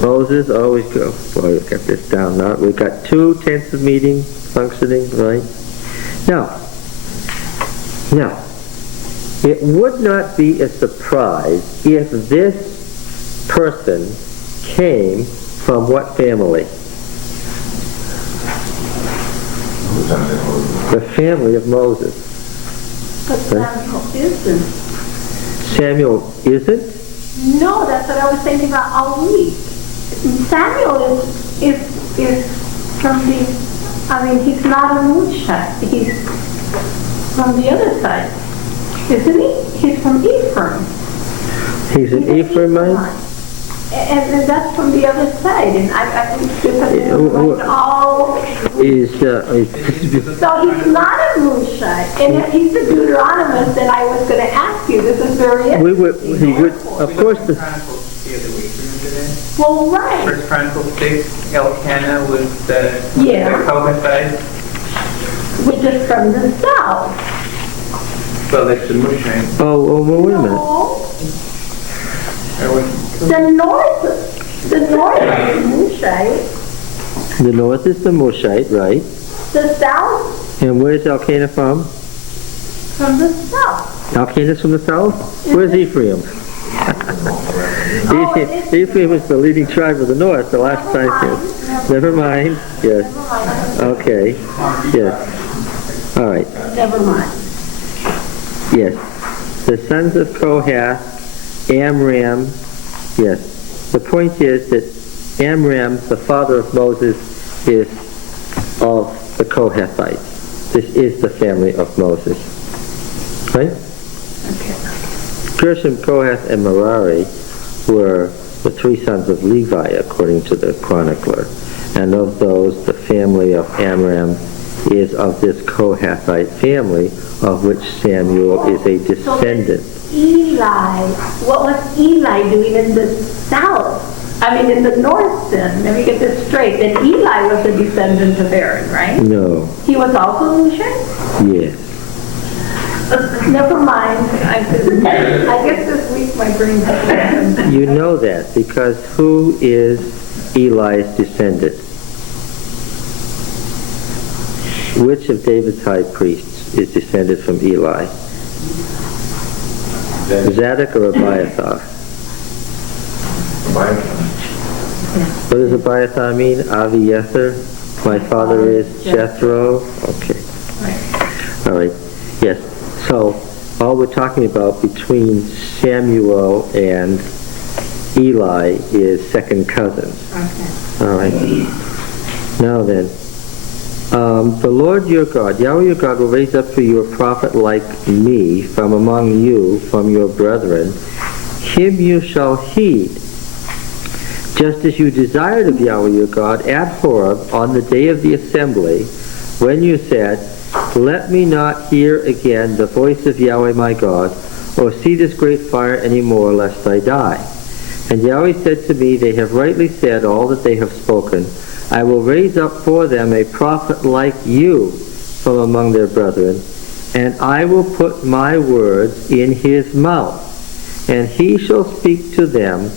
Moses. Oh, we go. Boy, we've got this down now. We've got 2 tents of meeting functioning, right? Now, it would not be a surprise if this person came from what family? The family of Moses. But Samuel isn't. Samuel isn't? No, that's what I was thinking about all week. Samuel is from the, he's not a Mushite. He's from the other side. Isn't he? He's from Ephraim. He's an Ephraimite? And that's from the other side. And I think so he's not a Mushite. And if he's a Deuteronomist, then I was going to ask you, this is very interesting. Of course, well, right. First Chronicles 6, Elkanah was the Kohathite. Which is from the south. Well, that's the Mushite. well, wait a minute. The north is the Mushite. The north is the Mushite, right? The south And where's Elkanah from? from the south. Elkanah's from the south? Where's Ephraim? Ephraim was the leading tribe of the north the last time. Never mind. Yes. Okay. Yes. All right. Never mind. Yes. The sons of Kohath, Amram. Yes. The point is that Amram, the father of Moses, is of the Kohathites. This is the family of Moses. Right? Okay. Gershom, Kohath, and Merari were the 3 sons of Levi, according to the chronicler. And of those, the family of Amram is of this Kohathite family, of which Samuel is a descendant. Eli, what was Eli doing in the south? In the north then? Let me get this straight. Then Eli was a descendant of Aaron, right? No. He was also Lucian? Yes. Never mind. I guess this week my brain has You know that because who is Eli's descendant? Which of David's high priests is descended from Eli? Zadok or Abiathar? What does Abiathar mean? Aviezer? My father is Jethro? Okay. All right. Yes. So, all we're talking about between Samuel and Eli is second cousins. Okay. All right. Now then, the Lord your God, Yahweh your God, will raise up for you a prophet like me from among you, from your brethren. Him you shall heed, just as you desired of Yahweh your God at Horeb on the day of the assembly, when you said, let me not hear again the voice of Yahweh my God, or see this great fire any more, lest I die. And Yahweh said to me, they have rightly said all that they have spoken. I will raise up for them a prophet like you from among their brethren, and I will put my words in his mouth, and he shall speak to them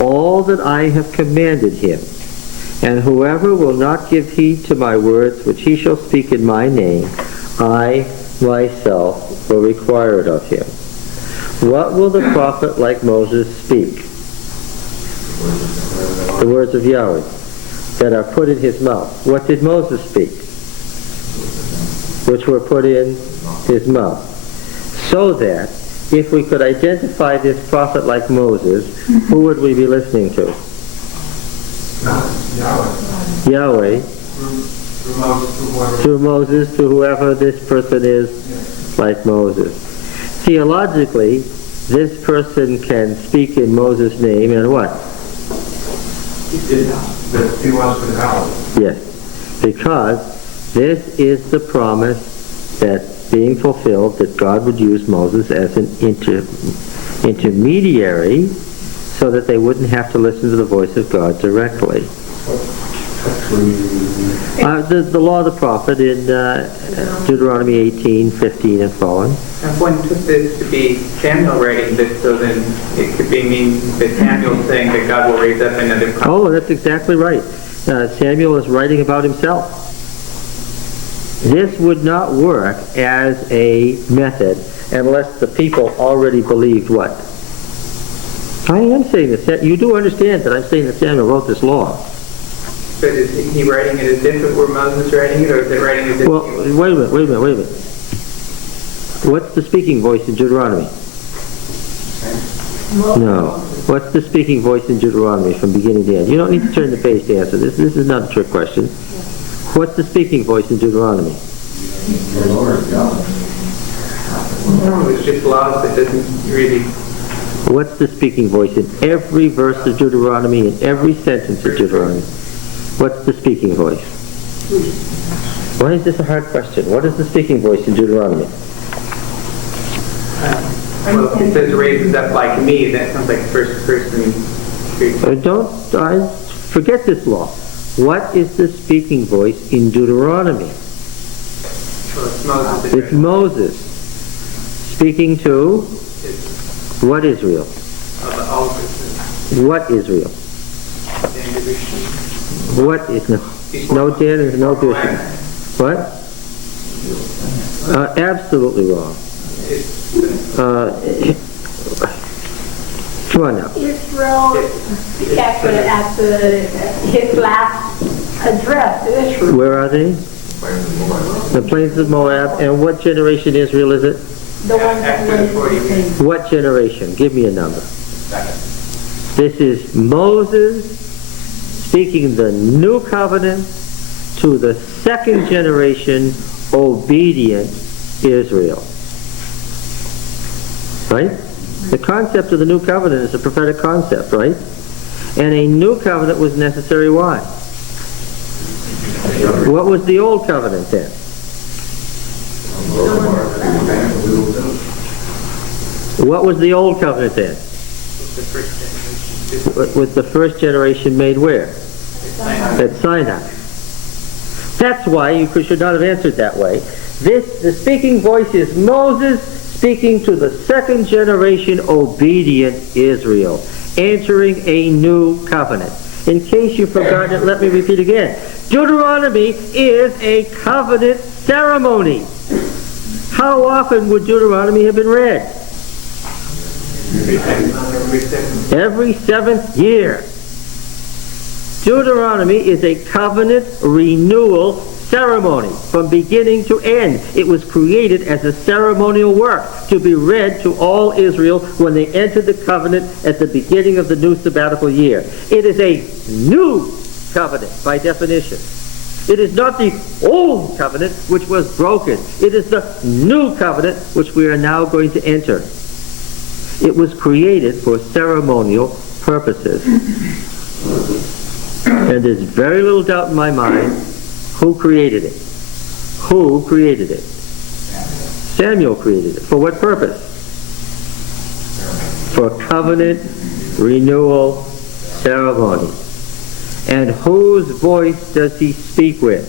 all that I have commanded him. And whoever will not give heed to my words which he shall speak in my name, I myself will require it of him. What will the prophet like Moses speak? The words of Yahweh that are put in his mouth. What did Moses speak? Which were put in his mouth. So that if we could identify this prophet like Moses, who would we be listening to? Yahweh. Through Moses, to whoever this person is like Moses. Theologically, this person can speak in Moses' name and what? He wants to help. Yes, because this is the promise that's being fulfilled, that God would use Moses as an intermediary so that they wouldn't have to listen to the voice of God directly. The law of the prophet in Deuteronomy 18:15 and following. And one took this to be Samuel writing this, so then it could be mean that Samuel's saying that God will raise up another prophet. Oh, that's exactly right. Samuel is writing about himself. This would not work as a method unless the people already believed what? I am saying that. You do understand that I'm saying that Samuel wrote this law. But is he writing it as if it were Moses writing it, or is it writing as if Well, wait a minute. What's the speaking voice in Deuteronomy? No. What's the speaking voice in Deuteronomy from beginning to end? You don't need to turn the page to answer this. This is not a trick question. What's the speaking voice in Deuteronomy? The Lord God. No, it's just laws that doesn't really... What's the speaking voice in every verse of Deuteronomy, in every sentence of Deuteronomy? What's the speaking voice? Why is this a hard question? What is the speaking voice in Deuteronomy? Well, if it says raises up like me, that sounds like first person. Forget this law. What is the speaking voice in Deuteronomy? Well, it's Moses. It's Moses speaking to what Israel? What Israel? What is no Dan and no Bishop? What? Absolutely wrong. Come on now. Israel, after his last address to Israel. Where are they? The plains of Moab. And what generation Israel is it? The one that was What generation? Give me a number. This is Moses speaking the new covenant to the second generation obedient Israel. Right? The concept of the new covenant is a prophetic concept, right? And a new covenant was necessary. Why? What was the old covenant then? What was the old covenant then? Was the first generation made where? At Sinai. That's why you should not have answered that way. The speaking voice is Moses speaking to the second generation obedient Israel, entering a new covenant. In case you've forgotten it, let me repeat again. Deuteronomy is a covenant ceremony. How often would Deuteronomy have been read? Every 7th year. Deuteronomy is a covenant renewal ceremony from beginning to end. It was created as a ceremonial work to be read to all Israel when they entered the covenant at the beginning of the new sabbatical year. It is a new covenant by definition. It is not the old covenant which was broken. It is the new covenant which we are now going to enter. It was created for ceremonial purposes. And there's very little doubt in my mind who created it. Who created it? Samuel created it. For what purpose? For covenant renewal ceremony. And whose voice does he speak with?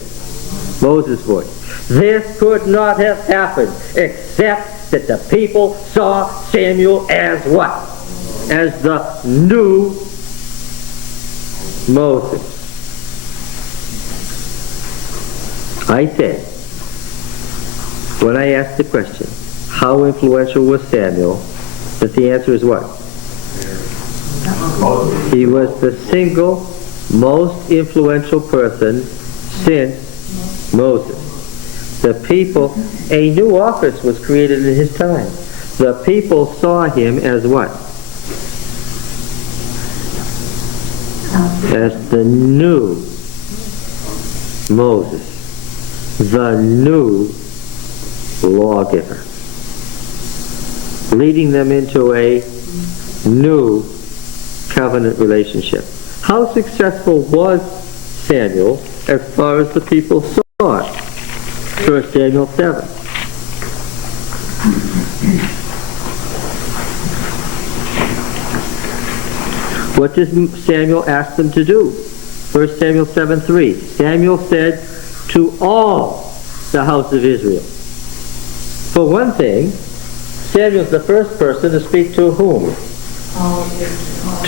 Moses' voice. This could not have happened except that the people saw Samuel as what? As the new Moses. I said, when I asked the question, how influential was Samuel, that the answer is what? He was the single most influential person since Moses. The people, a new office was created in his time. The people saw him as what? As the new Moses, the new lawgiver. leading them into a new covenant relationship. How successful was Samuel as far as the people saw it? 1 Samuel 7. What does Samuel ask them to do? 1 Samuel 7:3. Samuel said to all the house of Israel. For one thing, Samuel's the first person to speak to whom?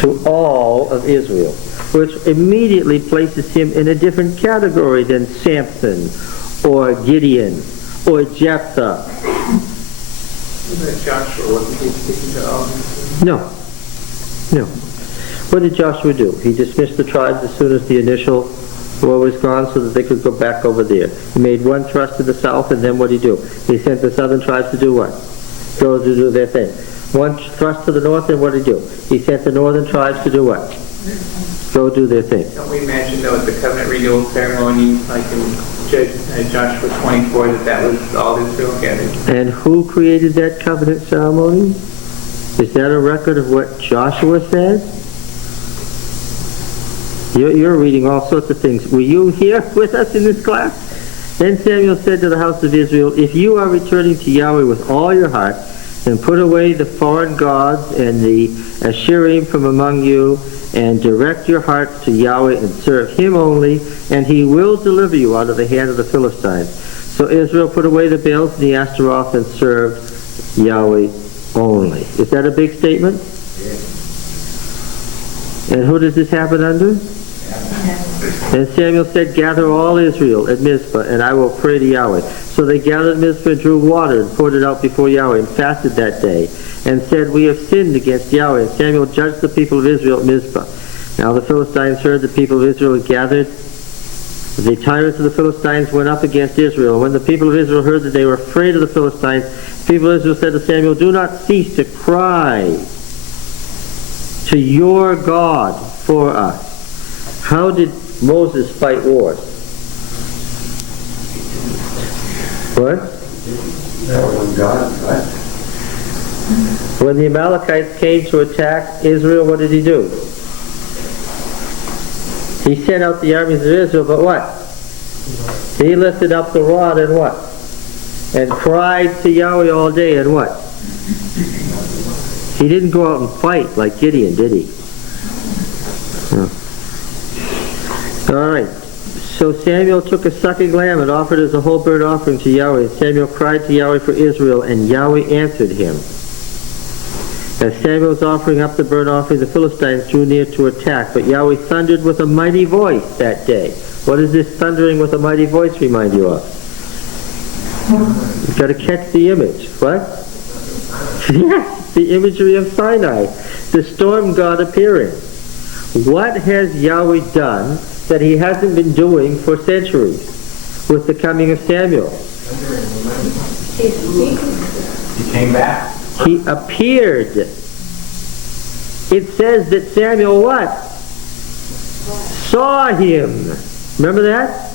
To all of Israel, which immediately places him in a different category than Samson or Gideon or Jephthah. Joshua, wasn't he speaking to all? No. What did Joshua do? He dismissed the tribes as soon as the initial war was gone so that they could go back over there. He made one thrust to the south, and then what did he do? He sent the southern tribes to do what? Go to do their thing. One thrust to the north, and what did he do? He sent the northern tribes to do what? Go do their thing. Don't we imagine, though, at the covenant renewal ceremony, like in Joshua 24, that was all Israel gathered? And who created that covenant ceremony? Is that a record of what Joshua said? You're reading all sorts of things. Were you here with us in this class? Then Samuel said to the house of Israel, if you are returning to Yahweh with all your heart, then put away the foreign gods and the Asherim from among you, and direct your hearts to Yahweh and serve Him only, and He will deliver you out of the hand of the Philistines. So Israel put away the Baals and the Ashtaroth and served Yahweh only. Is that a big statement? Yes. And who does this happen under? And Samuel said, gather all Israel at Mizpah, and I will pray to Yahweh. So they gathered at Mizpah and drew water and poured it out before Yahweh and fasted that day, and said, we have sinned against Yahweh. And Samuel judged the people of Israel at Mizpah. Now the Philistines heard the people of Israel had gathered. The tyrants of the Philistines went up against Israel. When the people of Israel heard that they were afraid of the Philistines, the people of Israel said to Samuel, do not cease to cry to your God for us. How did Moses fight wars? What? When God, right? When the Amalekites came to attack Israel, what did he do? He sent out the armies of Israel, but what? He lifted up the rod and what? And cried to Yahweh all day and what? He didn't go out and fight like Gideon, did he? No. All right. So Samuel took a sucking lamb and offered it as a whole burnt offering to Yahweh. And Samuel cried to Yahweh for Israel, and Yahweh answered him. As Samuel was offering up the burnt offering, the Philistines drew near to attack, but Yahweh thundered with a mighty voice that day. What does this thundering with a mighty voice remind you of? You've got to catch the image. What? Yes, the imagery of Sinai. The storm god appearing. What has Yahweh done that He hasn't been doing for centuries with the coming of Samuel? He came back. He appeared. It says that Samuel what? Saw Him. Remember that?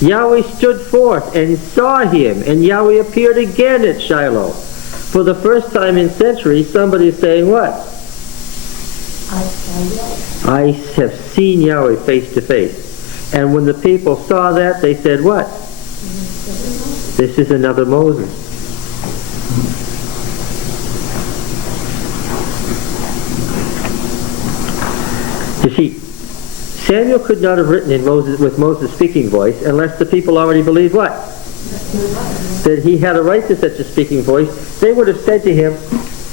Yahweh stood forth and saw Him, and Yahweh appeared again at Shiloh. For the first time in centuries, somebody is saying what? I have seen Yahweh face to face. And when the people saw that, they said what? This is another Moses. You see, Samuel could not have written in with Moses' speaking voice unless the people already believed what? That he had a right to such a speaking voice. They would have said to him,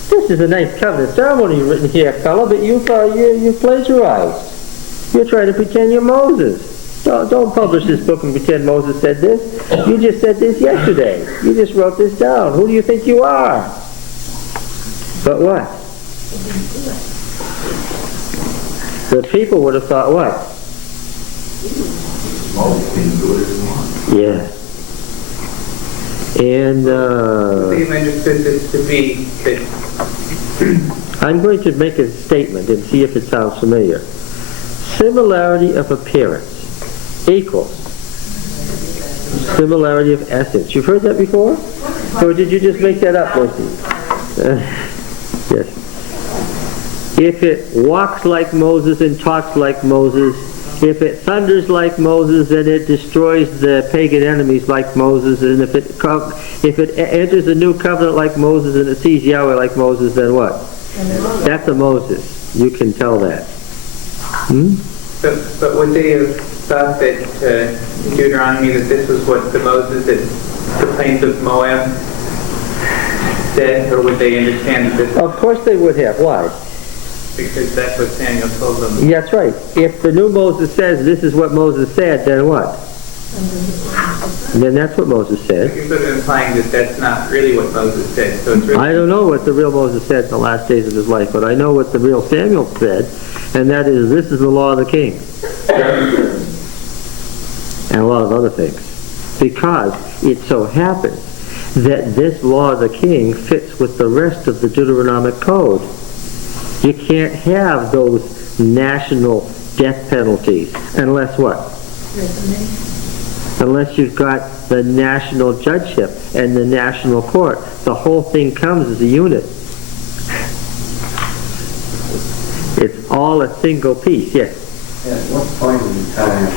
this is a nice covenant ceremony written here, fellow, but you plagiarized. You're trying to pretend you're Moses. Don't publish this book and pretend Moses said this. You just said this yesterday. You just wrote this down. Who do you think you are? But what? The people would have thought what? Moses didn't do it as he wanted. Yeah. And They understood this to be that I'm going to make a statement and see if it sounds familiar. Similarity of appearance equals similarity of essence. You've heard that before? Or did you just make that up, Lucy? Yes. If it walks like Moses and talks like Moses, if it thunders like Moses, then it destroys the pagan enemies like Moses. And if it enters a new covenant like Moses and it sees Yahweh like Moses, then what? That's a Moses. You can tell that. But would they have thought that in Deuteronomy that this was what the Moses at the plains of Moab said, or would they understand that this? Of course they would have. Why? Because that's what Samuel told them. Yeah, that's right. If the new Moses says this is what Moses said, then what? Then that's what Moses said. You're sort of implying that that's not really what Moses said. So it's really I don't know what the real Moses said in the last days of his life, but I know what the real Samuel said, and that is, this is the law of the king. And a lot of other things. Because it so happens that this law of the king fits with the rest of the Deuteronomic code. You can't have those national death penalties unless what? Unless you've got the national judgeship and the national court. The whole thing comes as a unit. It's all a single piece, yes. At what point in time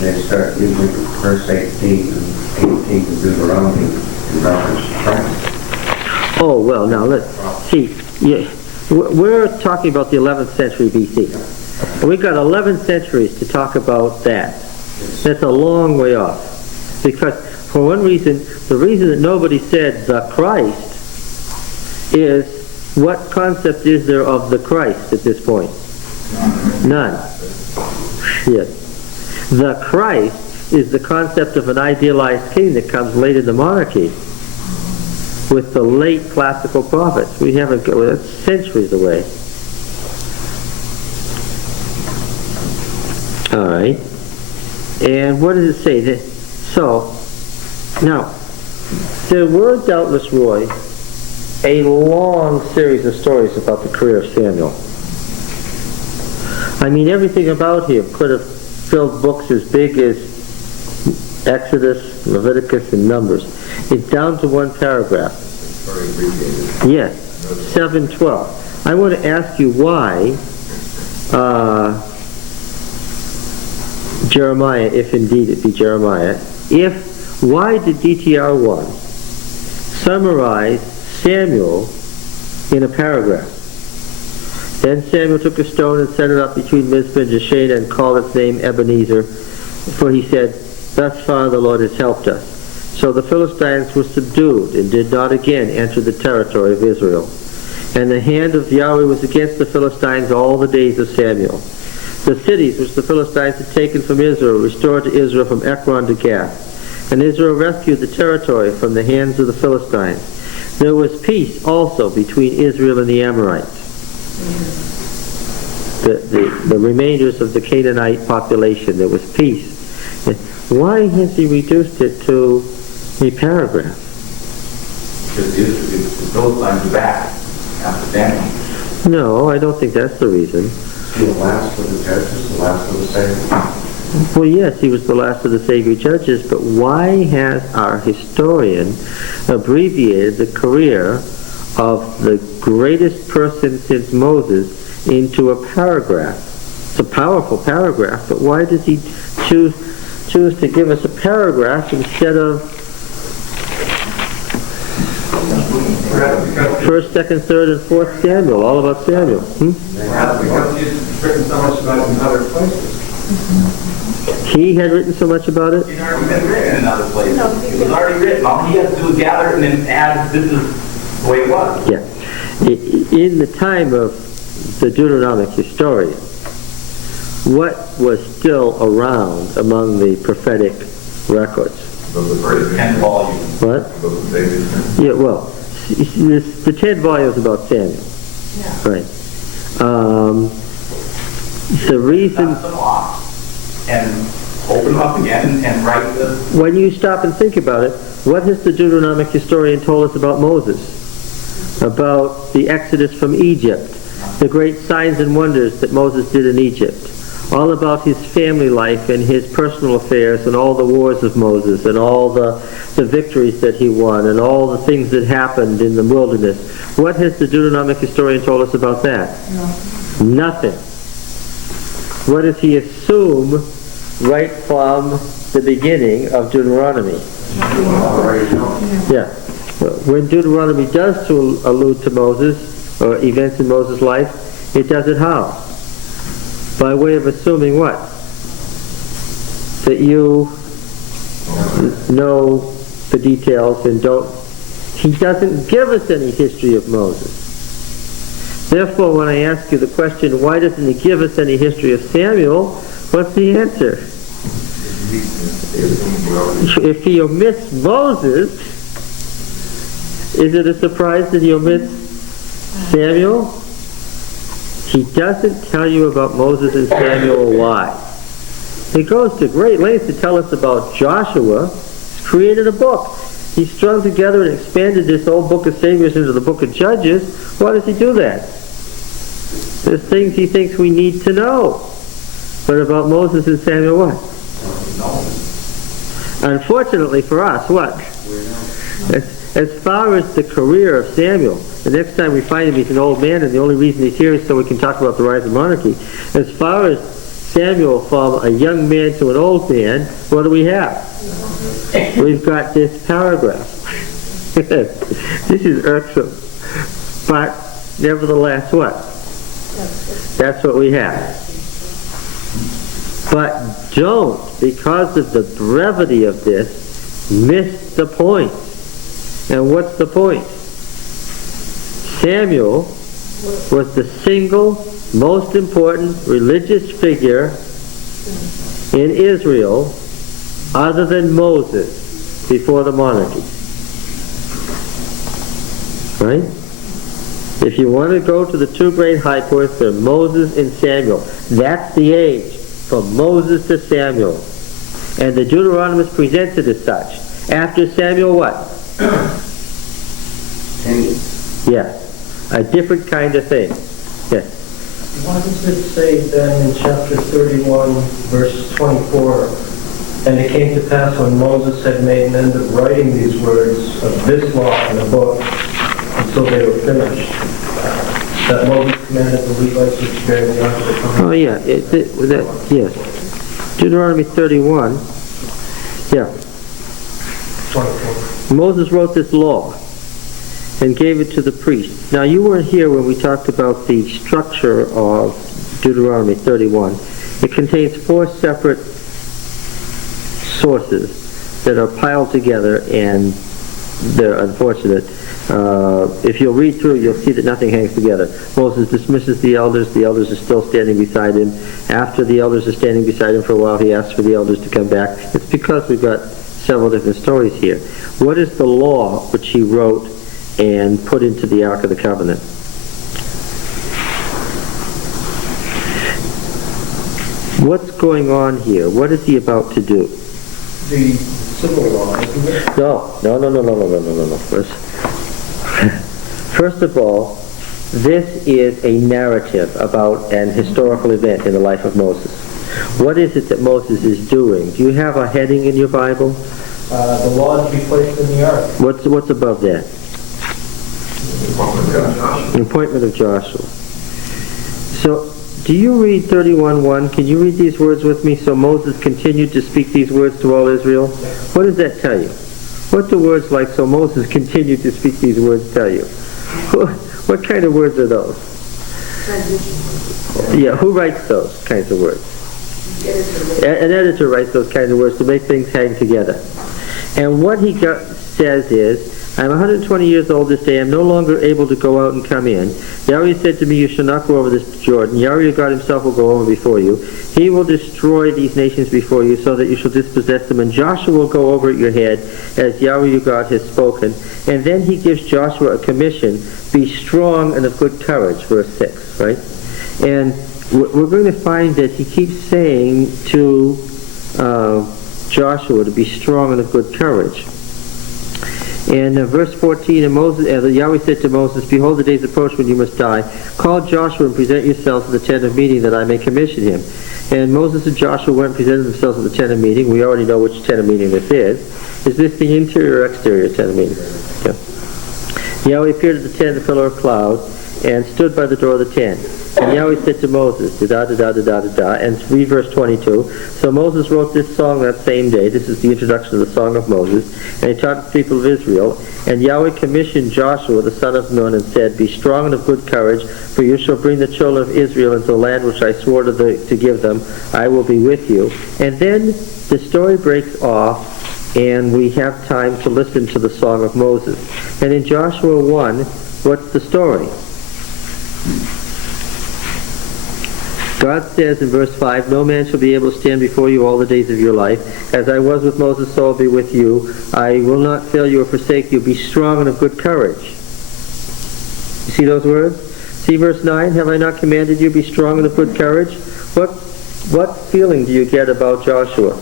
they start using verse 18 and 18 of Deuteronomy in reference to Christ? Oh, well, now let's see. Yeah, we're talking about the 11th century BC. We've got 11 centuries to talk about that. That's a long way off. Because for one reason, the reason that nobody said the Christ is, what concept is there of the Christ at this point? None. Yes. The Christ is the concept of an idealized king that comes late in the monarchy with the late classical prophets. We haven't, that's centuries away. All right. And what does it say? So, now, there were doubtless, Roy, a long series of stories about the career of Samuel. I mean, everything about him could have filled books as big as Exodus, Leviticus, and Numbers. It's down to one paragraph. Very abbreviated. Yes, 7:12. I want to ask you why Jeremiah, if indeed it be Jeremiah, why did DTR 1 summarize Samuel in a paragraph? Then Samuel took a stone and set it up between Mizpah and Jeshanah and called its name Ebenezer, for he said, thus far the Lord has helped us. So the Philistines were subdued and did not again enter the territory of Israel. And the hand of Yahweh was against the Philistines all the days of Samuel. The cities which the Philistines had taken from Israel restored to Israel from Ekron to Gath. And Israel rescued the territory from the hands of the Philistines. There was peace also between Israel and the Amorites. The remainders of the Canaanite population, there was peace. Why has he reduced it to a paragraph? Because those lines are back after Samuel. No, I don't think that's the reason. The last of the judges, the last of the Savior. Well, yes, he was the last of the Savior judges, but why has our historian abbreviated the career of the greatest person since Moses into a paragraph? It's a powerful paragraph, but why does he choose to give us a paragraph instead of 1st, 2nd, 3rd, and 4th Samuel, all about Samuel? Because he's written so much about it in other places. He had written so much about it? It's already been written in other places. It was already written. All he has to do is gather it and then add, this is the way it was. Yeah. In the time of the Deuteronomic historian, what was still around among the prophetic records? Those are very 10 volumes. What? Those are David's. Yeah, well, the 10 volumes about Samuel. Yeah. Right. The reason... Cut them off and open them up again and write the... When you stop and think about it, what has the Deuteronomic historian told us about Moses? About the Exodus from Egypt, the great signs and wonders that Moses did in Egypt. all about his family life and his personal affairs and all the wars of Moses and all the victories that he won and all the things that happened in the wilderness. What has the Deuteronomic historian told us about that? Nothing. What does he assume right from the beginning of Deuteronomy? Yeah. When Deuteronomy does allude to Moses or events in Moses' life, it does it how? By way of assuming what? That you know the details and don't. He doesn't give us any history of Moses. Therefore, when I ask you the question, why doesn't he give us any history of Samuel? What's the answer? If he omits Moses, is it a surprise that he omits Samuel? He doesn't tell you about Moses and Samuel. Why? He goes to great lengths to tell us about Joshua. He's created a book. He strung together and expanded this old book of Saviors into the book of Judges. Why does he do that? There's things he thinks we need to know. But about Moses and Samuel, what? Unfortunately for us, what? As far as the career of Samuel, the next time we find him, he's an old man, and the only reason he's here is so we can talk about the rise of monarchy. As far as Samuel from a young man to an old man, what do we have? We've got this paragraph. This is irksome. But nevertheless, what? That's what we have. But don't, because of the brevity of this, miss the point. And what's the point? Samuel was the single most important religious figure in Israel other than Moses before the monarchy. Right? If you want to go to the two great high points, they're Moses and Samuel. That's the age from Moses to Samuel. And the Deuteronomist presents it as such. After Samuel, what? Yes. A different kind of thing. Yes. Why does it say then in chapter 31, verse 24, and it came to pass when Moses had made an end of writing these words of this law in a book until they were finished, that Moses commanded the Levites which bear the ark of the covenant? Oh, yeah. Yes. Deuteronomy 31. Yeah. 24. Moses wrote this law and gave it to the priests. Now, you weren't here when we talked about the structure of Deuteronomy 31. It contains 4 separate sources that are piled together, and they're unfortunate. If you'll read through, you'll see that nothing hangs together. Moses dismisses the elders are still standing beside him. After the elders are standing beside him for a while, he asks for the elders to come back. It's because we've got several different stories here. What is the law which he wrote and put into the Ark of the Covenant? What's going on here? What is he about to do? The civil law, isn't it? No. First of all, this is a narrative about an historical event in the life of Moses. What is it that Moses is doing? Do you have a heading in your Bible? The law to be placed in the ark. What's above that? The appointment of Joshua. So, do you read 31:1? Can you read these words with me? So Moses continued to speak these words to all Israel. What does that tell you? What do words like "so Moses continued to speak these words" tell you? What kind of words are those? Yeah, who writes those kinds of words? An editor writes those kinds of words to make things hang together. And what he says is, I'm 120 years old this day. I'm no longer able to go out and come in. Yahweh said to me, you shall not go over this Jordan. Yahweh God himself will go over before you. He will destroy these nations before you so that you shall dispossess them. And Joshua will go over at your head as Yahweh your God has spoken. And then he gives Joshua a commission. Be strong and of good courage, verse 6, right? And we're going to find that he keeps saying to Joshua to be strong and of good courage. In verse 14, and Yahweh said to Moses, behold, the days approach when you must die. Call Joshua and present yourselves to the tent of meeting that I may commission him. And Moses and Joshua went and presented themselves at the tent of meeting. We already know which tent of meeting this is. Is this the interior or exterior tent of meeting? Yeah. Yahweh appeared at the tent in the pillar of cloud and stood by the door of the tent. And Yahweh said to Moses, da-da-da-da-da-da-da, and read verse 22. So Moses wrote this song that same day. This is the introduction of the Song of Moses. And he taught the people of Israel. And Yahweh commissioned Joshua, the son of Nun, and said, Be strong and of good courage, for you shall bring the children of Israel into the land which I swore to give them. I will be with you. And then the story breaks off, and we have time to listen to the Song of Moses. And in Joshua 1, what's the story? God says in verse 5, No man shall be able to stand before you all the days of your life. As I was with Moses, so I will be with you. I will not fail you or forsake you. Be strong and of good courage. You see those words? See verse 9, Have I not commanded you, be strong and of good courage? What feeling do you get about Joshua?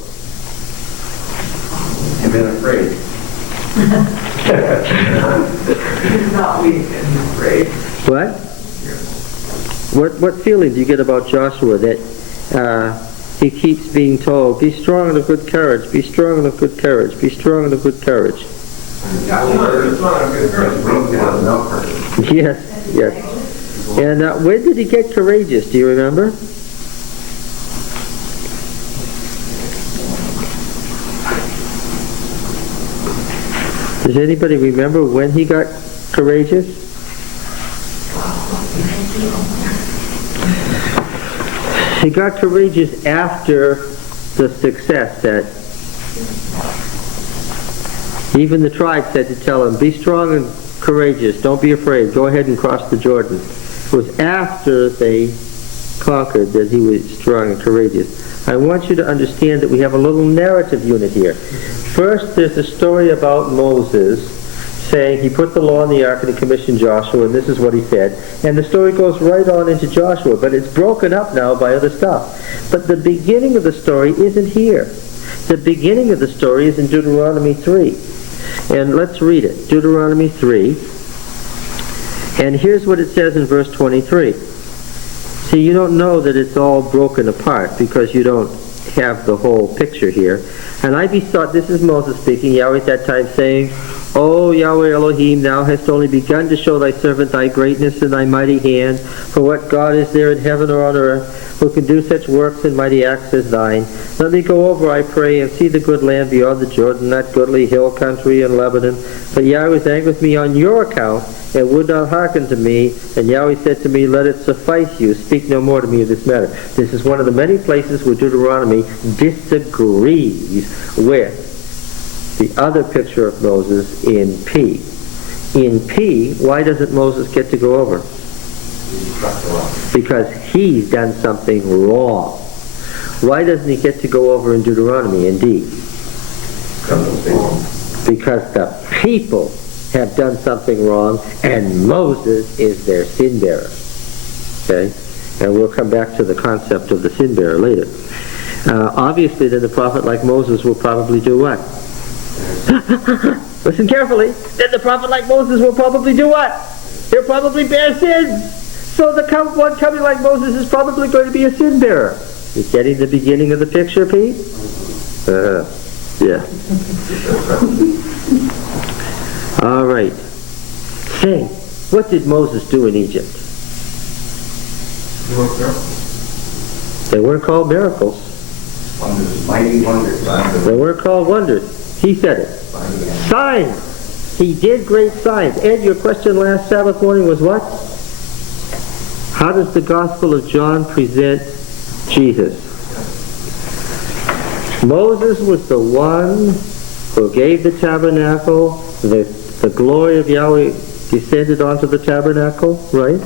I've been afraid. He's not weak and he's brave. What? What feeling do you get about Joshua that he keeps being told, be strong and of good courage, be strong and of good courage, be strong and of good courage? Yes, yes. And when did he get courageous? Do you remember? Does anybody remember when he got courageous? He got courageous after the success that even the tribe said to tell him, be strong and courageous, don't be afraid, go ahead and cross the Jordan. It was after they conquered that he was strong and courageous. I want you to understand that we have a little narrative unit here. First, there's a story about Moses saying he put the law in the ark and he commissioned Joshua, and this is what he said. And the story goes right on into Joshua, but it's broken up now by other stuff. But the beginning of the story isn't here. The beginning of the story is in Deuteronomy 3. And let's read it. Deuteronomy 3. And here's what it says in verse 23. See, you don't know that it's all broken apart because you don't have the whole picture here. And I besought, this is Moses speaking, Yahweh at that time saying, O Yahweh Elohim, thou hast only begun to show thy servant thy greatness and thy mighty hand. For what God is there in heaven or on earth who can do such works and mighty acts as thine? Let me go over, I pray, and see the good land beyond the Jordan, that goodly hill country in Lebanon. But Yahweh was angry with me on your account, and would not hearken to me. And Yahweh said to me, Let it suffice you, speak no more to me of this matter. This is one of the many places where Deuteronomy disagrees with the other picture of Moses in P. In P, why doesn't Moses get to go over? Because he's done something wrong. Why doesn't he get to go over in Deuteronomy in D? Because the people have done something wrong, and Moses is their sin bearer. Okay? And we'll come back to the concept of the sin bearer later. Obviously, then the prophet like Moses will probably do what? Listen carefully. Then the prophet like Moses will probably do what? He'll probably bear sins. So the one coming like Moses is probably going to be a sin bearer. You getting the beginning of the picture, Pete? Yeah. All right. Say, what did Moses do in Egypt? They weren't called miracles. Wonders, mighty wonders. They weren't called wonders. He said it. Signs. He did great signs. Ed, your question last Sabbath morning was what? How does the Gospel of John present Jesus? Moses was the one who gave the tabernacle. The glory of Yahweh descended onto the tabernacle, right?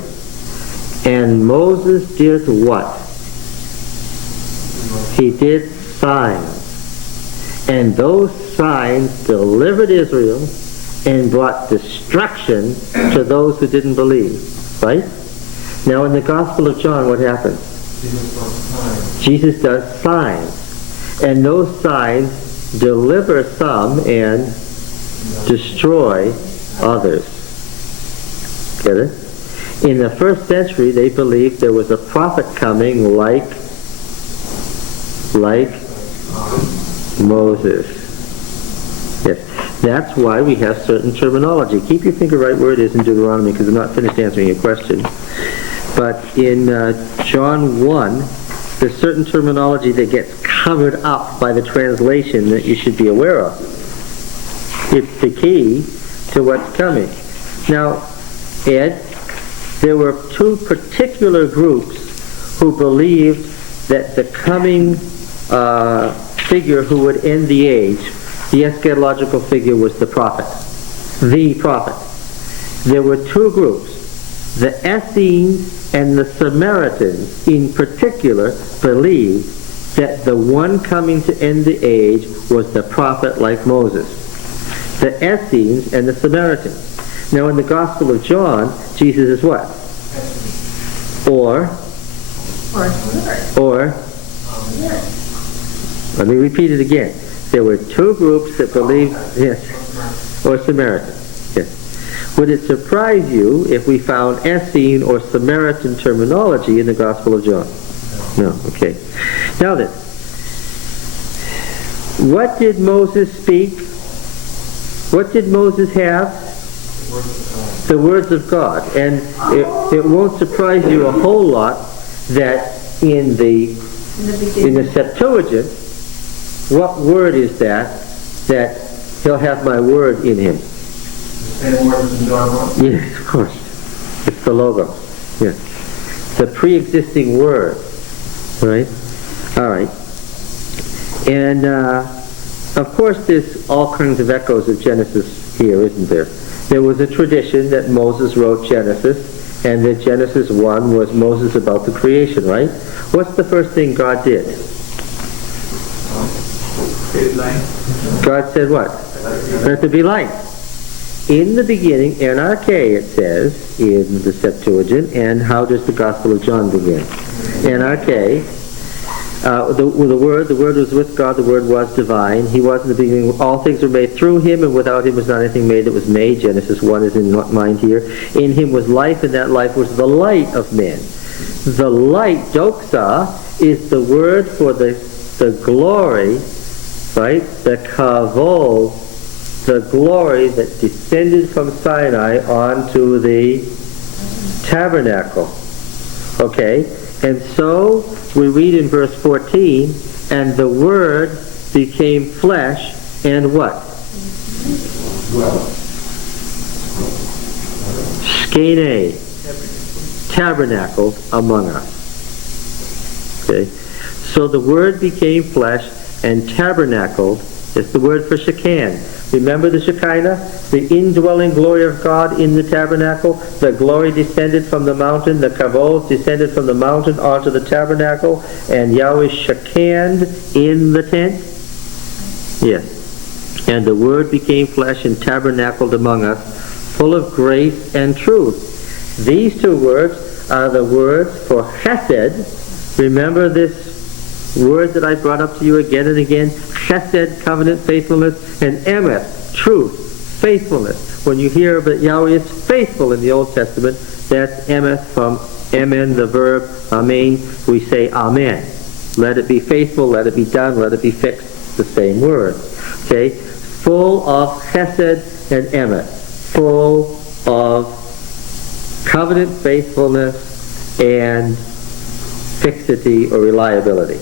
And Moses did what? He did signs. And those signs delivered Israel and brought destruction to those who didn't believe. Right? Now in the Gospel of John, what happens? Jesus does signs. And those signs deliver some and destroy others. Get it? In the first century, they believed there was a prophet coming like like Moses. Yes, that's why we have certain terminology. Keep your finger right where it is in Deuteronomy, because I'm not finished answering your question. But in John 1, there's certain terminology that gets covered up by the translation that you should be aware of. It's the key to what's coming. Now, Ed, there were two particular groups who believed that the coming figure who would end the age, the eschatological figure, was the prophet. The prophet. There were two groups. The Essenes and the Samaritans, in particular, believed that the one coming to end the age was the prophet like Moses. The Essenes and the Samaritans. Now, in the Gospel of John, Jesus is what? Or, let me repeat it again. There were two groups that believed, yes, or Samaritan, yes. Would it surprise you if we found Essene or Samaritan terminology in the Gospel of John? No, okay. Now then, what did Moses speak? What did Moses have? The words of God. And it won't surprise you a whole lot that in the Septuagint, what word is that he'll have my word in him? The same word as in John 1? Yes, of course. It's the logos. Yes. The pre-existing word. Right? All right. And, of course, there's all kinds of echoes of Genesis here, isn't there? There was a tradition that Moses wrote Genesis, and that Genesis 1 was Moses about the creation, right? What's the first thing God did? God said what? Let there be light. In the beginning, anarche, it says in the Septuagint. And how does the Gospel of John begin? Anarche. The Word was with God, the Word was divine. He was in the beginning. All things were made through Him, and without Him was not anything made that was made. Genesis 1 is in mind here. In Him was life, and that life was the light of men. The light, doxa, is the word for the glory, right? The kavod, the glory that descended from Sinai onto the tabernacle. Okay? And so we read in verse 14, and the Word became flesh and what? Skene, tabernacled among us. Okay? So the Word became flesh and tabernacled. It's the word for Shekinah. Remember the Shekinah? The indwelling glory of God in the tabernacle. The glory descended from the mountain. The kavod descended from the mountain onto the tabernacle. And Yahweh Shekinah in the tent. Yes. And the Word became flesh and tabernacled among us, full of grace and truth. These two words are the words for chesed. Remember this word that I brought up to you again and again? Chesed, covenant, faithfulness, and emet, truth, faithfulness. When you hear that Yahweh is faithful in the Old Testament, that's emet from amen, the verb, amen. We say amen. Let it be faithful, let it be done, let it be fixed. The same word. Okay? Full of chesed and emet. Full of covenant, faithfulness, and fixity or reliability.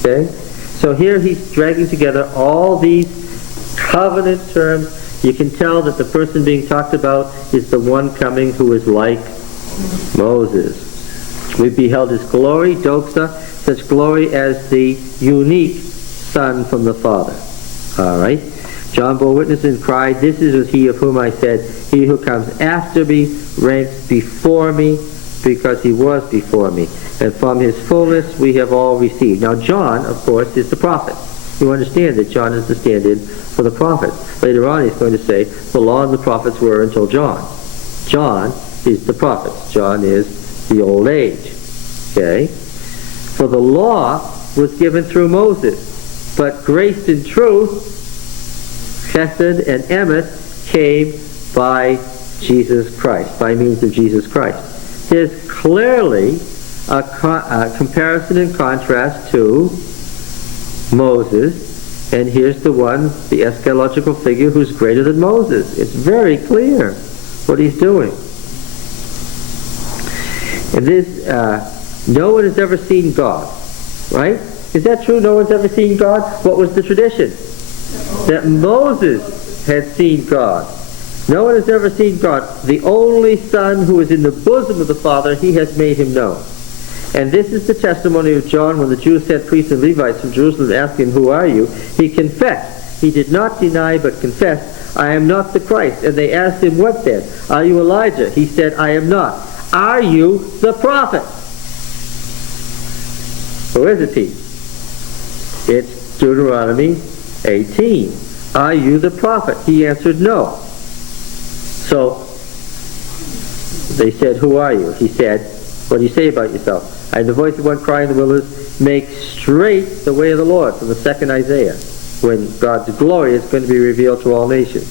Okay? So here he's dragging together all these covenant terms. You can tell that the person being talked about is the one coming who is like Moses. We beheld his glory, doxa, such glory as the unique Son from the Father. All right? John bore witness and cried, "This is he of whom I said, he who comes after me ranks before me, because he was before me. And from his fullness we have all received." Now John, of course, is the prophet. You understand that John is the stand-in for the prophet. Later on he's going to say, the law and the prophets were until John. John is the prophet. John is the old age. Okay? For the law was given through Moses, but grace and truth, chesed and emet, came by Jesus Christ, by means of Jesus Christ. There's clearly a comparison and contrast to Moses, and here's the one, the eschatological figure who's greater than Moses. It's very clear what he's doing. And this, no one has ever seen God, right? Is that true? No one's ever seen God? What was the tradition? That Moses had seen God. No one has ever seen God. The only Son who is in the bosom of the Father, he has made him known. And this is the testimony of John when the Jews sent priests and Levites from Jerusalem asking, who are you? He confessed. He did not deny but confessed, I am not the Christ. And they asked him, what then? Are you Elijah? He said, I am not. Are you the prophet? Who is it he? It's Deuteronomy 18. Are you the prophet? He answered, no. So they said, who are you? He said, what do you say about yourself? I am the voice of one crying in the wilderness, make straight the way of the Lord, from the second Isaiah, when God's glory is going to be revealed to all nations,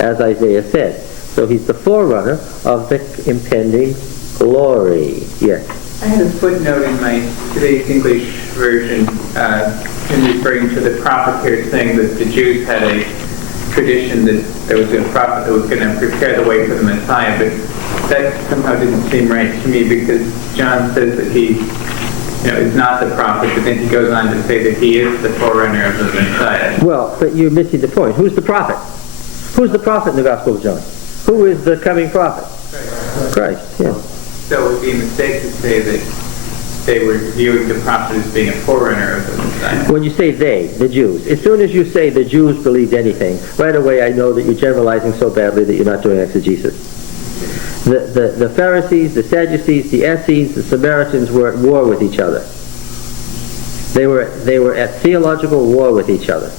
as Isaiah said. So he's the forerunner of the impending glory. Yes. I had a footnote in my today's English version in referring to the prophet here, saying that the Jews had a tradition that there was a prophet that was going to prepare the way for the Messiah, but that somehow didn't seem right to me, because John says that he is not the prophet, but then he goes on to say that he is the forerunner of the Messiah. Well, but you're missing the point. Who's the prophet? Who's the prophet in the Gospel of John? Who is the coming prophet? Christ, yeah. So it would be a mistake to say that they were viewing the prophet as being a forerunner of the Messiah. When you say they, the Jews, as soon as you say the Jews believed anything, right away I know that you're generalizing so badly that you're not doing exegesis. The Pharisees, the Sadducees, the Essenes, the Samaritans were at war with each other. They were at theological war with each other.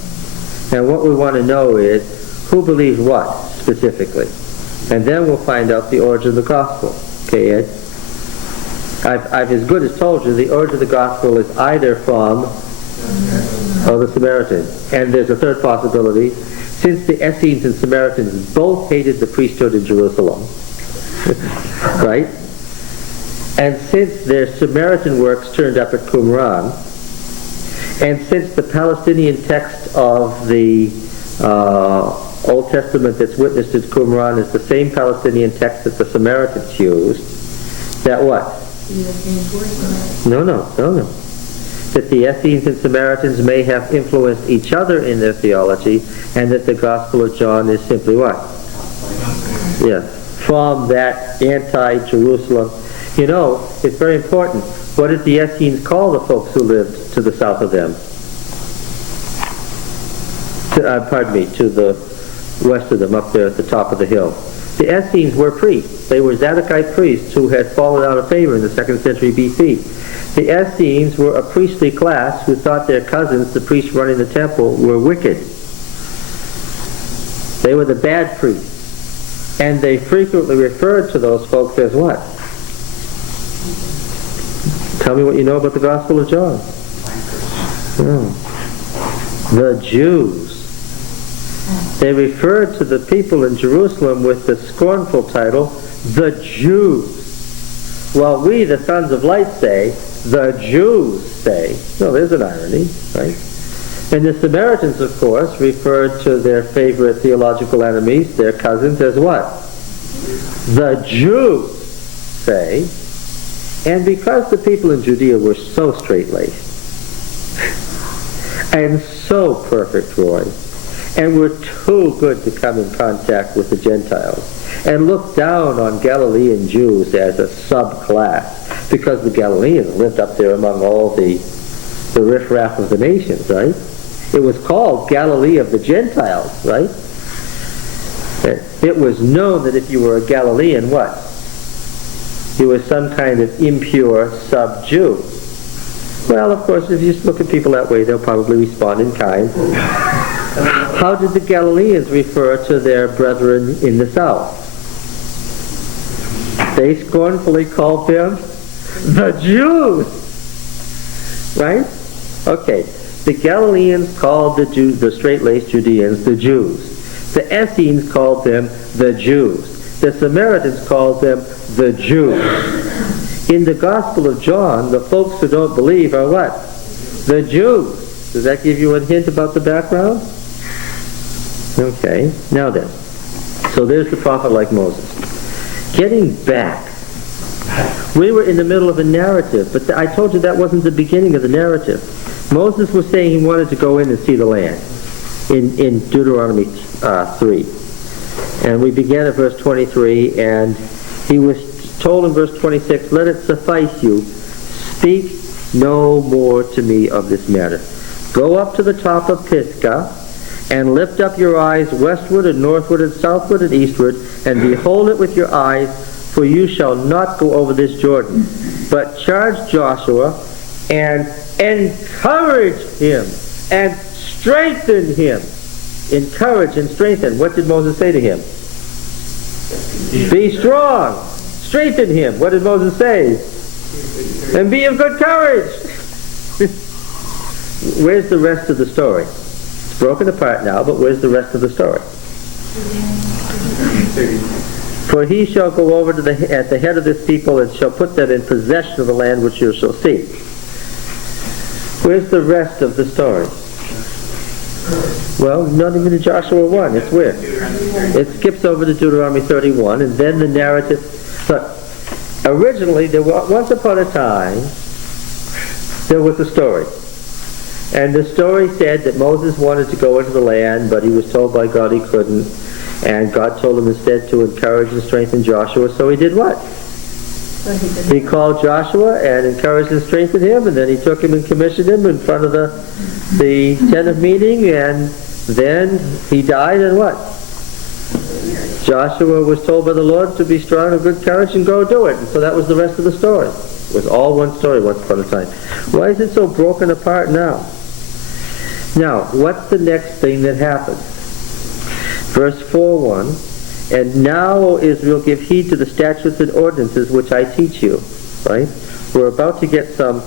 And what we want to know is who believed what specifically. And then we'll find out the origin of the gospel. Okay, Ed? I've as good as told you the origin of the gospel is either from the Samaritans. And there's a third possibility. Since the Essenes and Samaritans both hated the priesthood in Jerusalem, right? And since their Samaritan works turned up at Qumran, and since the Palestinian text of the Old Testament that's witnessed at Qumran is the same Palestinian text that the Samaritans used, that what? No. That the Essenes and Samaritans may have influenced each other in their theology, and that the Gospel of John is simply what? Yes. From that anti-Jerusalem. It's very important. What did the Essenes call the folks who lived to the south of them? To the west of them, up there at the top of the hill. The Essenes were priests. They were Zadokite priests who had fallen out of favor in the 2nd century BC. The Essenes were a priestly class who thought their cousins, the priests running the temple, were wicked. They were the bad priests. And they frequently referred to those folks as what? Tell me what you know about the Gospel of John. The Jews. They referred to the people in Jerusalem with the scornful title, the Jews. While we, the sons of light, say, the Jews say. No, there's an irony, right? And the Samaritans, of course, referred to their favorite theological enemies, their cousins, as what? The Jews say. And because the people in Judea were so straight-laced and so perfect, Roy, and were too good to come in contact with the Gentiles, and looked down on Galilean Jews as a subclass, because the Galileans lived up there among all the riffraff of the nations, right? It was called Galilee of the Gentiles, right? It was known that if you were a Galilean, what? You were some kind of impure sub-Jew. Well, of course, if you look at people that way, they'll probably respond in kind. How did the Galileans refer to their brethren in the south? They scornfully called them the Jews. Right? Okay. The Galileans called the Jews, the straight-laced Judeans, the Jews. The Essenes called them the Jews. The Samaritans called them the Jews. In the Gospel of John, the folks who don't believe are what? The Jews. Does that give you a hint about the background? Okay, now then. So there's the prophet like Moses. Getting back. We were in the middle of a narrative, but I told you that wasn't the beginning of the narrative. Moses was saying he wanted to go in and see the land in Deuteronomy 3. And we began at verse 23, and he was told in verse 26, let it suffice you, speak no more to me of this matter. Go up to the top of Pisgah, and lift up your eyes westward and northward and southward and eastward, and behold it with your eyes, for you shall not go over this Jordan. But charge Joshua, and encourage him, and strengthen him. Encourage and strengthen. What did Moses say to him? Be strong. Strengthen him. What did Moses say? And be of good courage. Where's the rest of the story? It's broken apart now, but where's the rest of the story? For he shall go over to at the head of this people and shall put them in possession of the land which you shall see. Where's the rest of the story? Well, not even in Joshua 1. It's where? It skips over to Deuteronomy 31, and then the narrative. Look, originally, once upon a time, there was a story. And the story said that Moses wanted to go into the land, but he was told by God he couldn't. And God told him instead to encourage and strengthen Joshua. So he did what? He called Joshua and encouraged and strengthened him, and then he took him and commissioned him in front of the tent of meeting, and then he died, and what? Joshua was told by the Lord to be strong and good courage and go do it. And so that was the rest of the story. It was all one story once upon a time. Why is it so broken apart now? Now, what's the next thing that happens? Verse 4:1, and now, O Israel, give heed to the statutes and ordinances which I teach you. Right? We're about to get some.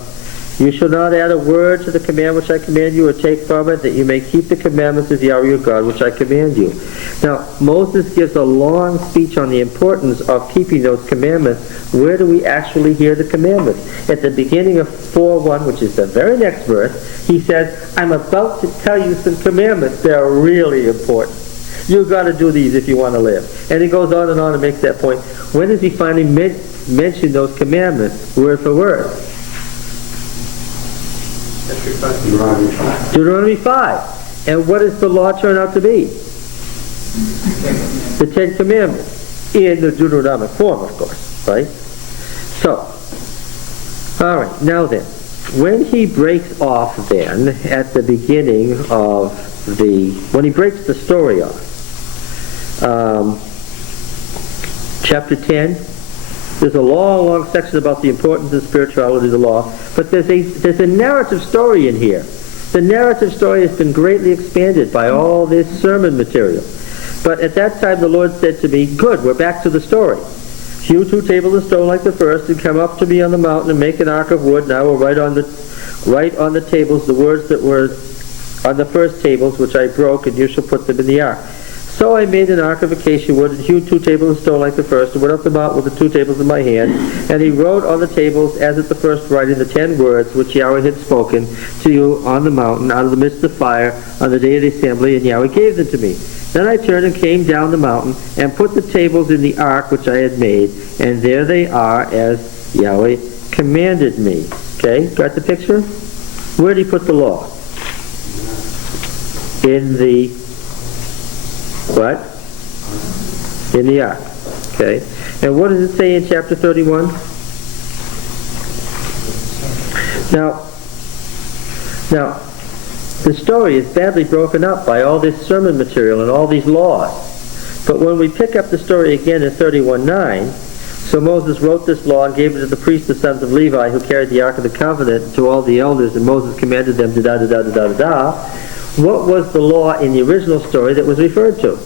You shall not add a word to the command which I command you, or take from it, that you may keep the commandments of Yahweh your God, which I command you. Now, Moses gives a long speech on the importance of keeping those commandments. Where do we actually hear the commandments? At the beginning of 4:1, which is the very next verse, he says, I'm about to tell you some commandments. They're really important. You've got to do these if you want to live. And he goes on and makes that point. When does he finally mention those commandments, word for word? Deuteronomy 5. And what does the law turn out to be? The Ten Commandments. In the Deuteronomic form, of course. Right? So, all right, now then, when he breaks off then, at the beginning of when he breaks the story off, chapter 10, there's a long section about the importance of spirituality of the law, but there's a narrative story in here. The narrative story has been greatly expanded by all this sermon material. But at that time the Lord said to me, good, we're back to the story. Hew 2 tables of stone like the first, and come up to me on the mountain and make an ark of wood, and I will write on the tables the words that were on the first tables, which I broke, and you shall put them in the ark. So I made an ark of acacia wood, and hewed 2 tables of stone like the first, and went up the mountain with the 2 tables in my hand. And he wrote on the tables, as at the first writing, the 10 words which Yahweh had spoken to you on the mountain, out of the midst of fire, on the day of the assembly, and Yahweh gave them to me. Then I turned and came down the mountain, and put the tables in the ark which I had made, and there they are, as Yahweh commanded me. Okay, got the picture? Where did he put the law? In the what? In the ark. Okay. And what does it say in chapter 31? Now, the story is badly broken up by all this sermon material and all these laws. But when we pick up the story again in 31:9, so Moses wrote this law and gave it to the priests, the sons of Levi, who carried the Ark of the Covenant, to all the elders, and Moses commanded them to da-da-da-da-da-da. What was the law in the original story that was referred to?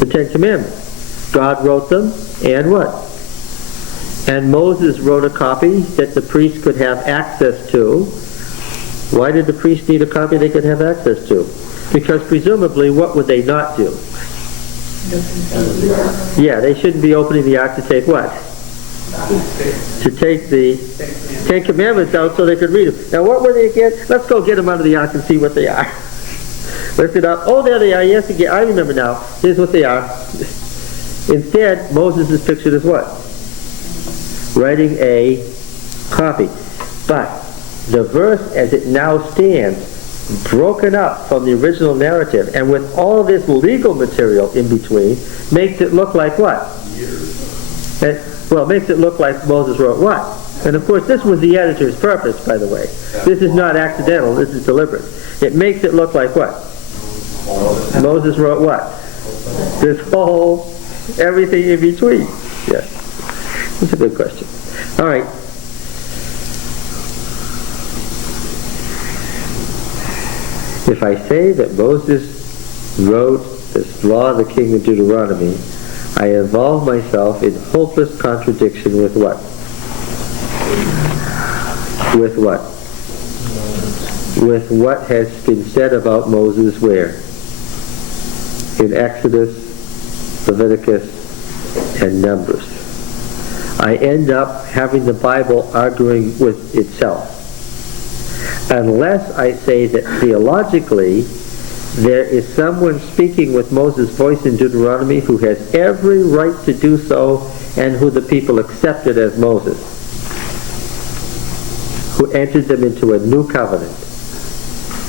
The Ten Commandments. God wrote them, and what? And Moses wrote a copy that the priest could have access to. Why did the priest need a copy they could have access to? Because presumably, what would they not do? Yeah, they shouldn't be opening the ark to take what? to take the Ten Commandments out so they could read them. Now what were they again? Let's go get them out of the ark and see what they are. Lift it up. Oh, there they are. Yes, again. I remember now. Here's what they are. Instead, Moses is pictured as what? Writing a copy. But the verse as it now stands, broken up from the original narrative, and with all this legal material in between, makes it look like what? Well, makes it look like Moses wrote what? And of course, this was the editor's purpose, by the way. This is not accidental. This is deliberate. It makes it look like what? Moses wrote what? This whole, everything in between. Yes. That's a good question. All right. If I say that Moses wrote this law of the King of Deuteronomy, I involve myself in hopeless contradiction with what? With what? With what has been said about Moses where? In Exodus, Leviticus, and Numbers. I end up having the Bible arguing with itself. Unless I say that theologically there is someone speaking with Moses' voice in Deuteronomy who has every right to do so and who the people accepted as Moses, who entered them into a new covenant.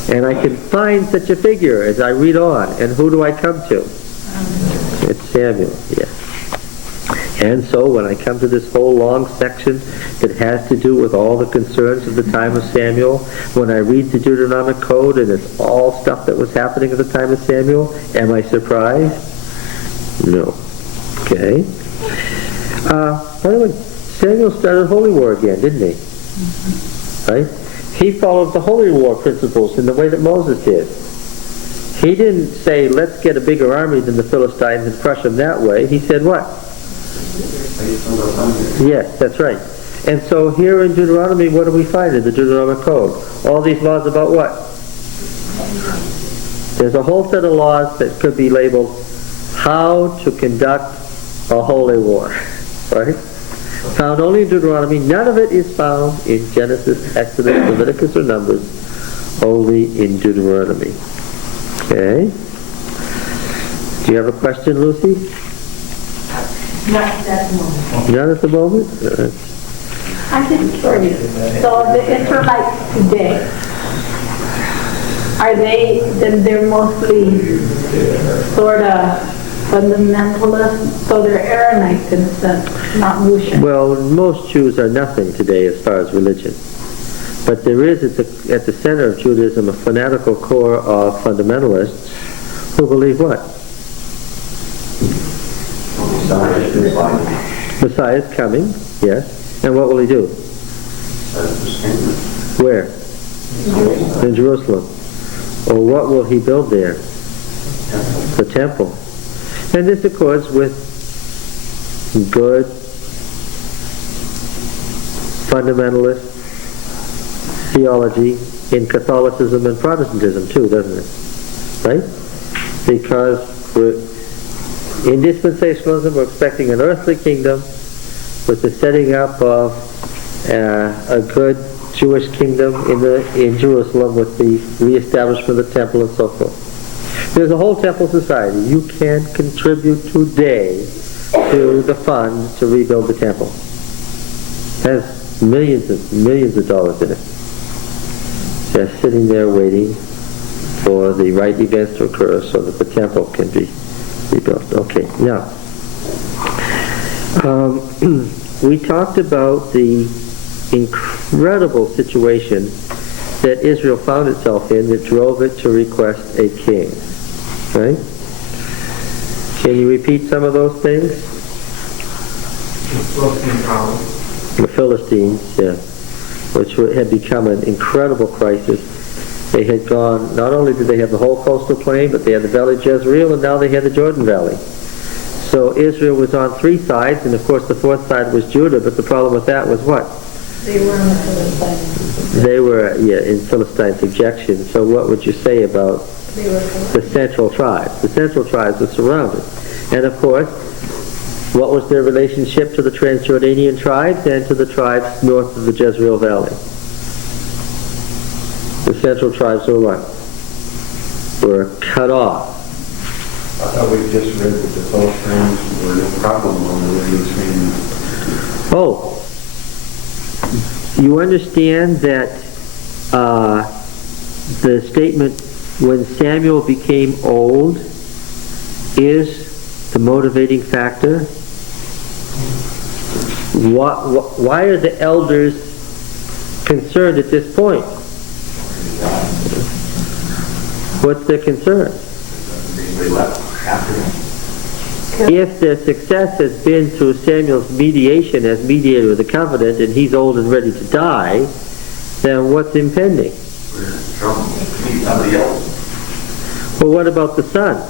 And I can find such a figure as I read on. And who do I come to? It's Samuel, yes. And so when I come to this whole long section that has to do with all the concerns of the time of Samuel, when I read the Deuteronomic Code and it's all stuff that was happening at the time of Samuel, am I surprised? No. Okay. By the way, Samuel started Holy War again, didn't he? Right? He followed the Holy War principles in the way that Moses did. He didn't say, let's get a bigger army than the Philistines and crush them that way. He said what? Yes, that's right. And so here in Deuteronomy, what do we find in the Deuteronomic Code? All these laws about what? There's a whole set of laws that could be labeled how to conduct a holy war. Right? Found only in Deuteronomy. None of it is found in Genesis, Exodus, Leviticus, or Numbers. Only in Deuteronomy. Okay. Do you have a question, Lucy? Not at the moment. Not at the moment? I'm just curious. So the Israelites today, are they're mostly sort of fundamentalists, so they're Aaronites in a sense, not Lucian. Well, most Jews are nothing today as far as religion. But there is at the center of Judaism a fanatical core of fundamentalists who believe what? Messiah is coming, yes. And what will he do? Where? In Jerusalem. Or what will he build there? The temple. And this accords with good fundamentalist theology in Catholicism and Protestantism too, doesn't it? Right? Because in dispensationalism we're expecting an earthly kingdom with the setting up of a good Jewish kingdom in Jerusalem with the reestablishment of the temple and so forth. There's a whole temple society. You can contribute today to the funds to rebuild the temple. It has millions of dollars in it. They're sitting there waiting for the right events to occur so that the temple can be rebuilt. Okay, now, we talked about the incredible situation that Israel found itself in that drove it to request a king. Right? Can you repeat some of those things? The Philistines, yeah, which had become an incredible crisis. They had gone, not only did they have the whole coastal plain, but they had the Valley of Jezreel, and now they had the Jordan Valley. So Israel was on three sides, and of course the fourth side was Judah, but the problem with that was what? They were in the Philistines. They were, in Philistine subjection. So what would you say about the central tribes? The central tribes were surrounded. And of course, What was their relationship to the Transjordanian tribes and to the tribes north of the Jezreel Valley? The central tribes were what? Were cut off. I thought we just read that the Philistines were no problem on the way Oh, you understand that the statement, when Samuel became old, is the motivating factor? Why are the elders concerned at this point? What's their concern? They left after him. If their success has been through Samuel's mediation as mediator of the covenant, and he's old and ready to die, then what's impending? We're in trouble. We need somebody else. Well, what about the sons?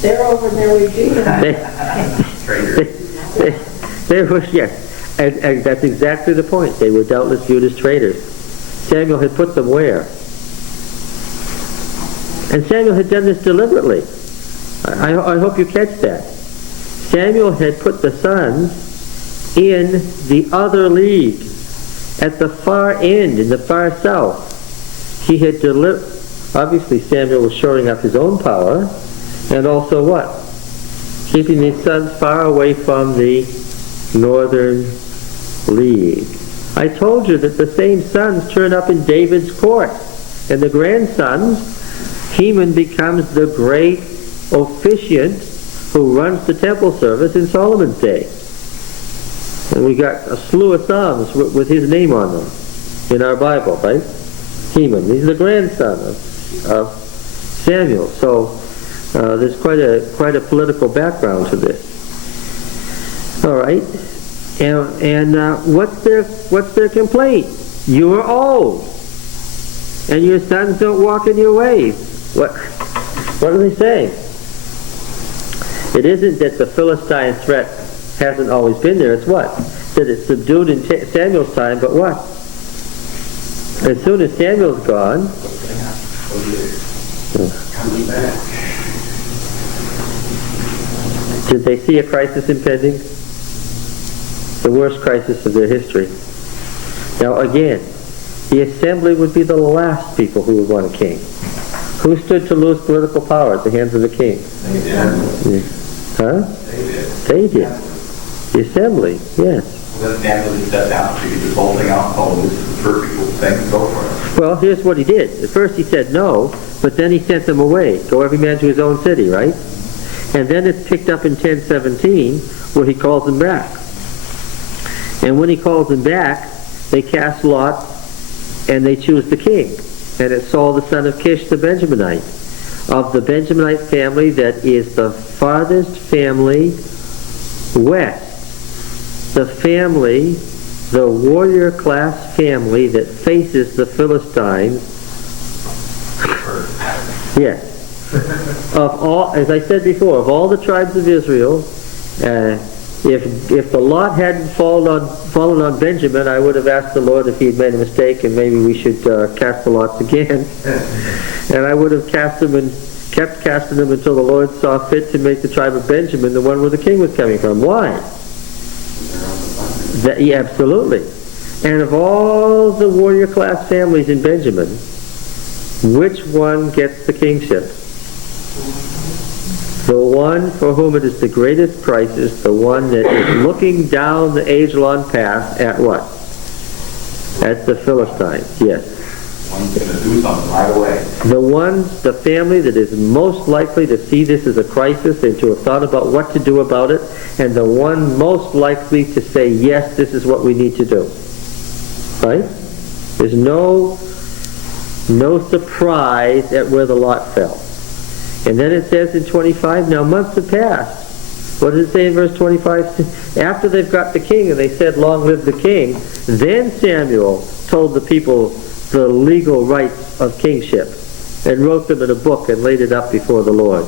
They're over there with Jesus. They were, yes, and that's exactly the point. They were doubtless viewed as traitors. Samuel had put them where? And Samuel had done this deliberately. I hope you catch that. Samuel had put the sons in the other league, at the far end, in the far south. He had obviously Samuel was shoring up his own power, and also what? Keeping his sons far away from the northern league. I told you that the same sons turn up in David's court, and the grandsons, Heman becomes the great officiant who runs the temple service in Solomon's day. And we got a slew of psalms with his name on them in our Bible, right? Heman. He's the grandson of Samuel. So there's quite a political background to this. All right. And what's their complaint? You are old, and your sons don't walk in your ways. What are they saying? It isn't that the Philistine threat hasn't always been there. It's what? That it's subdued in Samuel's time, but what? As soon as Samuel's gone, Coming back. did they see a crisis impending? The worst crisis of their history. Now again, the assembly would be the last people who would want a king. Who stood to lose political power at the hands of the king? They did. Huh? They did. They did. The assembly, yes. Then Samuel just sat down, figured this whole thing out, oh, this is the perfect thing to go for. Well, here's what he did. At first he said no, but then he sent them away. Go every man to his own city, right? And then it's picked up in 10:17 where he calls them back. And when he calls them back, they cast lots and they choose the king. And it's Saul the son of Kish the Benjaminite, of the Benjaminite family that is the farthest family west. The family, the warrior class family that faces the Philistines. Yes. Of all, as I said before, of all the tribes of Israel, if the lot hadn't fallen on Benjamin, I would have asked the Lord if he had made a mistake and maybe we should cast the lots again. And I would have cast them and kept casting them until the Lord saw fit to make the tribe of Benjamin the one where the king was coming from. Why? Yeah, absolutely. And of all the warrior class families in Benjamin, which one gets the kingship? The one for whom it is the greatest crisis, the one that is looking down the age-long path at what? At the Philistines, yes. One's going to do something right away. The family that is most likely to see this as a crisis and to have thought about what to do about it, and the one most likely to say, yes, this is what we need to do. Right? There's no surprise at where the lot fell. And then it says in 25, now months have passed. What does it say in verse 25? After they've got the king and they said, long live the king, then Samuel told the people the legal rights of kingship and wrote them in a book and laid it up before the Lord,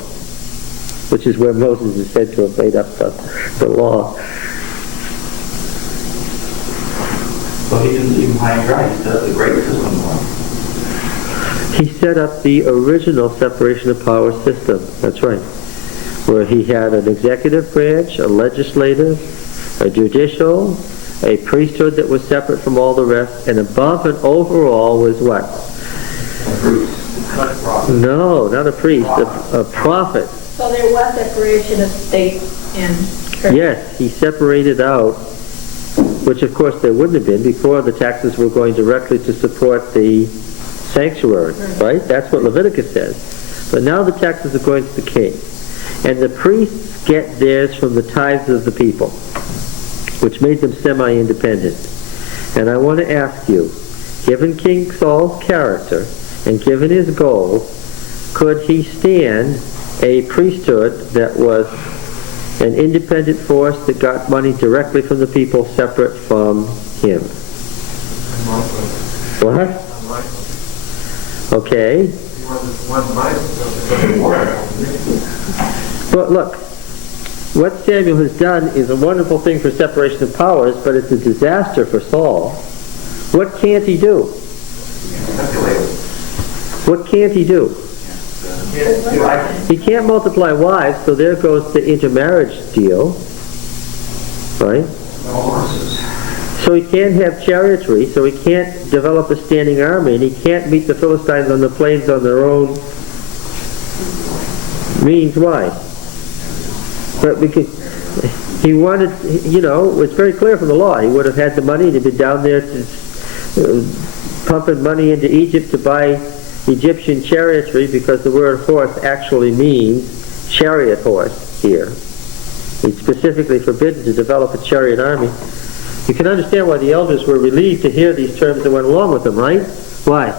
which is where Moses is said to have laid up the law. So he didn't leave him high and dry. He set up the great system for him. He set up the original separation of powers system. That's right. where he had an executive branch, a legislative, a judicial, a priesthood that was separate from all the rest, and above and over all was what? No, not a priest, a prophet. So there was separation of state and church. Yes, he separated out, which of course there wouldn't have been. Before, the taxes were going directly to support the sanctuary, right? That's what Leviticus says. But now the taxes are going to the king. And the priests get theirs from the tithes of the people, which made them semi-independent. And I want to ask you, given King Saul's character and given his goals, could he stand a priesthood that was an independent force that got money directly from the people separate from him? What? Okay. But look, what Samuel has done is a wonderful thing for separation of powers, but it's a disaster for Saul. What can't he do? What can't he do? He can't multiply wives, so there goes the intermarriage deal, right? So he can't have chariotry, so he can't develop a standing army, and he can't meet the Philistines on the plains on their own means. Why? But because he wanted, it's very clear from the law, he would have had the money to be down there pumping money into Egypt to buy Egyptian chariotry, because the word horse actually means chariot horse here. He's specifically forbidden to develop a chariot army. You can understand why the elders were relieved to hear these terms and went along with them, right? Why?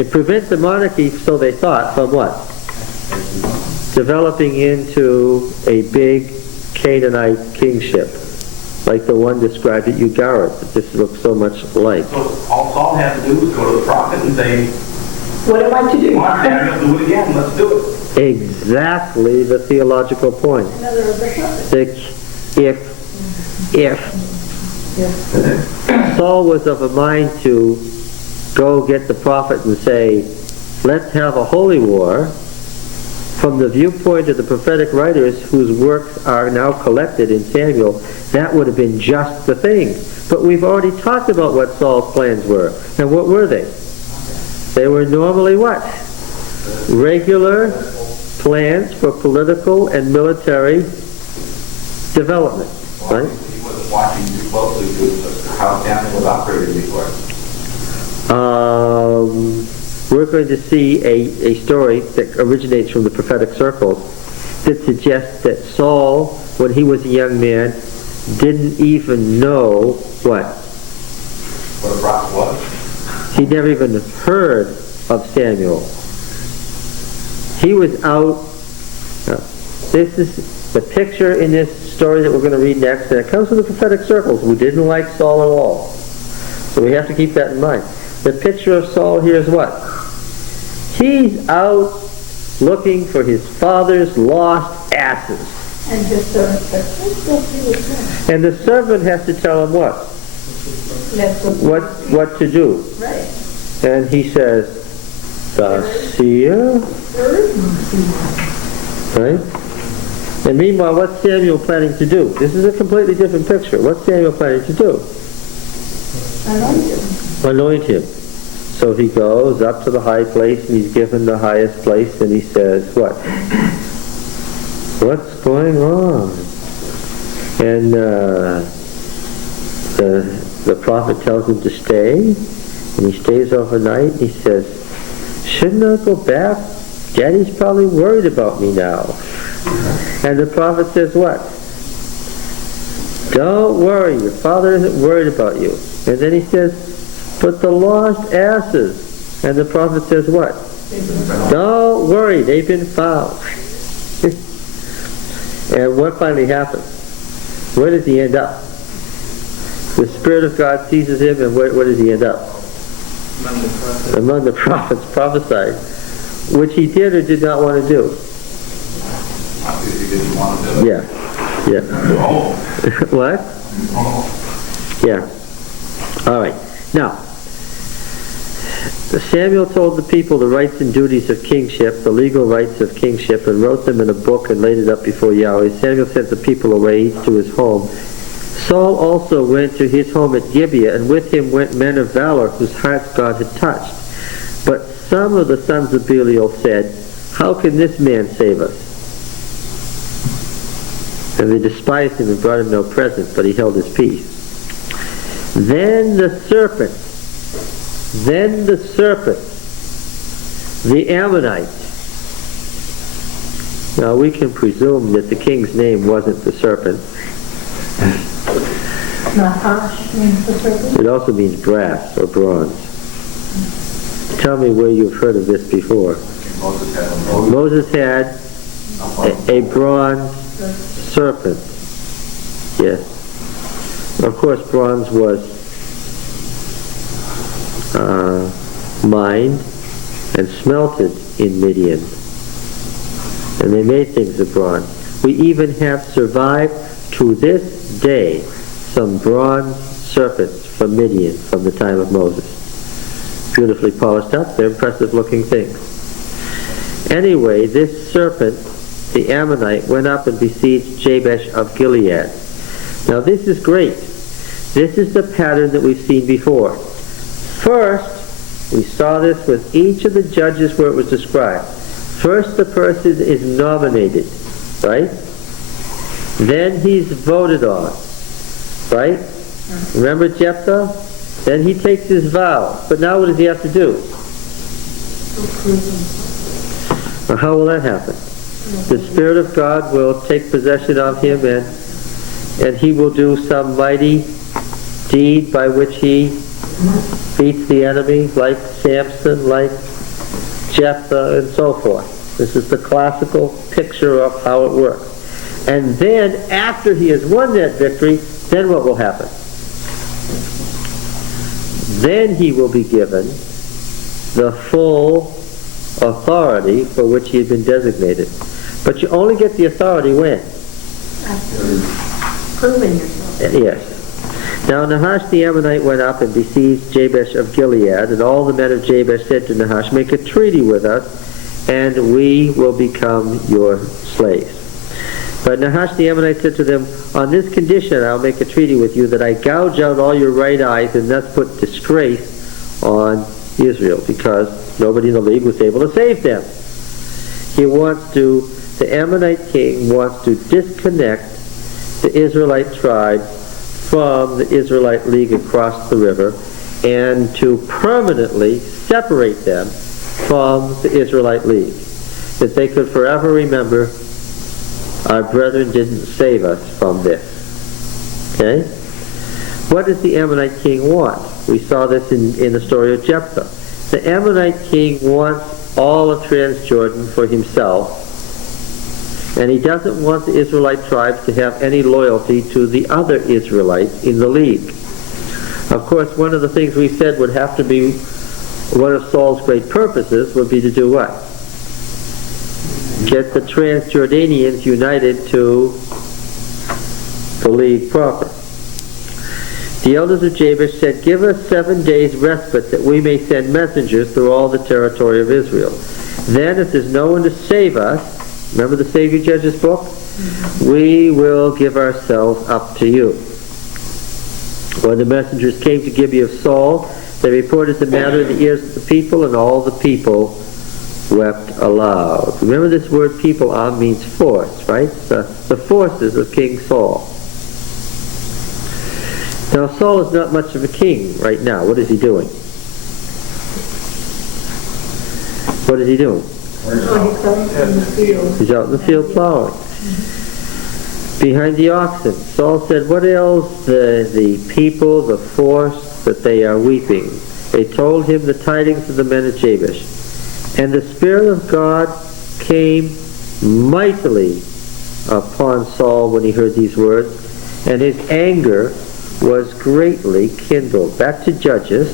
It prevents the monarchy, so they thought, from what? Developing into a big Canaanite kingship, like the one described at Ugarit, that this looks so much like. So all Saul had to do was go to the prophet and say, What am I to do? come on, Daniel, do it again, let's do it. Exactly the theological point. Another of the prophets. If Saul was of a mind to go get the prophet and say, let's have a holy war, from the viewpoint of the prophetic writers whose works are now collected in Samuel, that would have been just the thing. But we've already talked about what Saul's plans were. And what were they? They were normally what? Regular plans for political and military development. Right? He wasn't watching too closely to how Daniel was operating before. We're going to see a story that originates from the prophetic circles that suggests that Saul, when he was a young man, didn't even know what? What a prophet was. He never even heard of Samuel. He was out. This is the picture in this story that we're going to read next, and it comes from the prophetic circles, who didn't like Saul at all. So we have to keep that in mind. The picture of Saul here is what? He's out looking for his father's lost asses. And his servant said, And the servant has to tell him what? What to do. Right. And he says, thus seer. Right? And meanwhile, what's Samuel planning to do? This is a completely different picture. What's Samuel planning to do? Anoint him. So he goes up to the high place, and he's given the highest place, and he says, what? What's going on? And the prophet tells him to stay, and he stays overnight, and he says, shouldn't I go back? Daddy's probably worried about me now. And the prophet says what? Don't worry, your father isn't worried about you. And then he says, but the lost asses. And the prophet says what? Don't worry, they've been found. And what finally happens? Where does he end up? The Spirit of God seizes him, and where does he end up? Among the prophets prophesied, which he did or did not want to do. Obviously, he didn't want to do it. Yeah. Oh. What? Oh. Yeah. All right. Now, Samuel told the people the rights and duties of kingship, the legal rights of kingship, and wrote them in a book and laid it up before Yahweh. Samuel sent the people away to his home. Saul also went to his home at Gibeah, and with him went men of valor whose hearts God had touched. But some of the sons of Belial said, "How can this man save us?" And they despised him and brought him no present, but he held his peace. Then the serpent, the Ammonite. Now we can presume that the king's name wasn't the serpent. Nahash means the serpent? It also means brass or bronze. Tell me where you've heard of this before. Moses had a bronze serpent. Yes. Of course, bronze was mined and smelted in Midian. And they made things of bronze. We even have survived to this day some bronze serpents from Midian from the time of Moses. Beautifully polished up. They're impressive looking things. Anyway, this serpent, the Ammonite, went up and besieged Jabesh of Gilead. Now this is great. This is the pattern that we've seen before. First, we saw this with each of the judges where it was described. First the person is nominated, right? Then he's voted on, right? Remember Jephthah? Then he takes his vow. But now what does he have to do? Well, how will that happen? The Spirit of God will take possession of him, and he will do some mighty deed by which he beats the enemy, like Samson, like Jephthah, and so forth. This is the classical picture of how it works. And then, after he has won that victory, then what will happen? Then he will be given the full authority for which he had been designated. But you only get the authority when? After proving yourself. Yes. Now Nahash the Ammonite went up and besieged Jabesh of Gilead, and all the men of Jabesh said to Nahash, "Make a treaty with us, and we will become your slaves." But Nahash the Ammonite said to them, "On this condition I'll make a treaty with you, that I gouge out all your right eyes and thus put disgrace on Israel," because nobody in the league was able to save them. The Ammonite king wants to disconnect the Israelite tribe from the Israelite league across the river, and to permanently separate them from the Israelite league, that they could forever remember, our brethren didn't save us from this. Okay? What does the Ammonite king want? We saw this in the story of Jephthah. The Ammonite king wants all of Transjordan for himself, and he doesn't want the Israelite tribes to have any loyalty to the other Israelites in the league. Of course, one of the things we said would have to be, one of Saul's great purposes would be to do what? Get the Transjordanians united to the league proper. The elders of Jabesh said, "Give us 7 days respite, that we may send messengers through all the territory of Israel. Then, if there's no one to save us," remember the Savior Judges book? "We will give ourselves up to you." When the messengers came to Gibeah of Saul, they reported the matter in the ears of the people, and all the people wept aloud. Remember, this word people means force, right? The forces of King Saul. Now Saul is not much of a king right now. What is he doing? What is he doing? He's out in the field plowing. Behind the oxen. Saul said, "What ails the people, the force, that they are weeping?" They told him the tidings of the men of Jabesh. And the Spirit of God came mightily upon Saul when he heard these words, and his anger was greatly kindled. Back to Judges.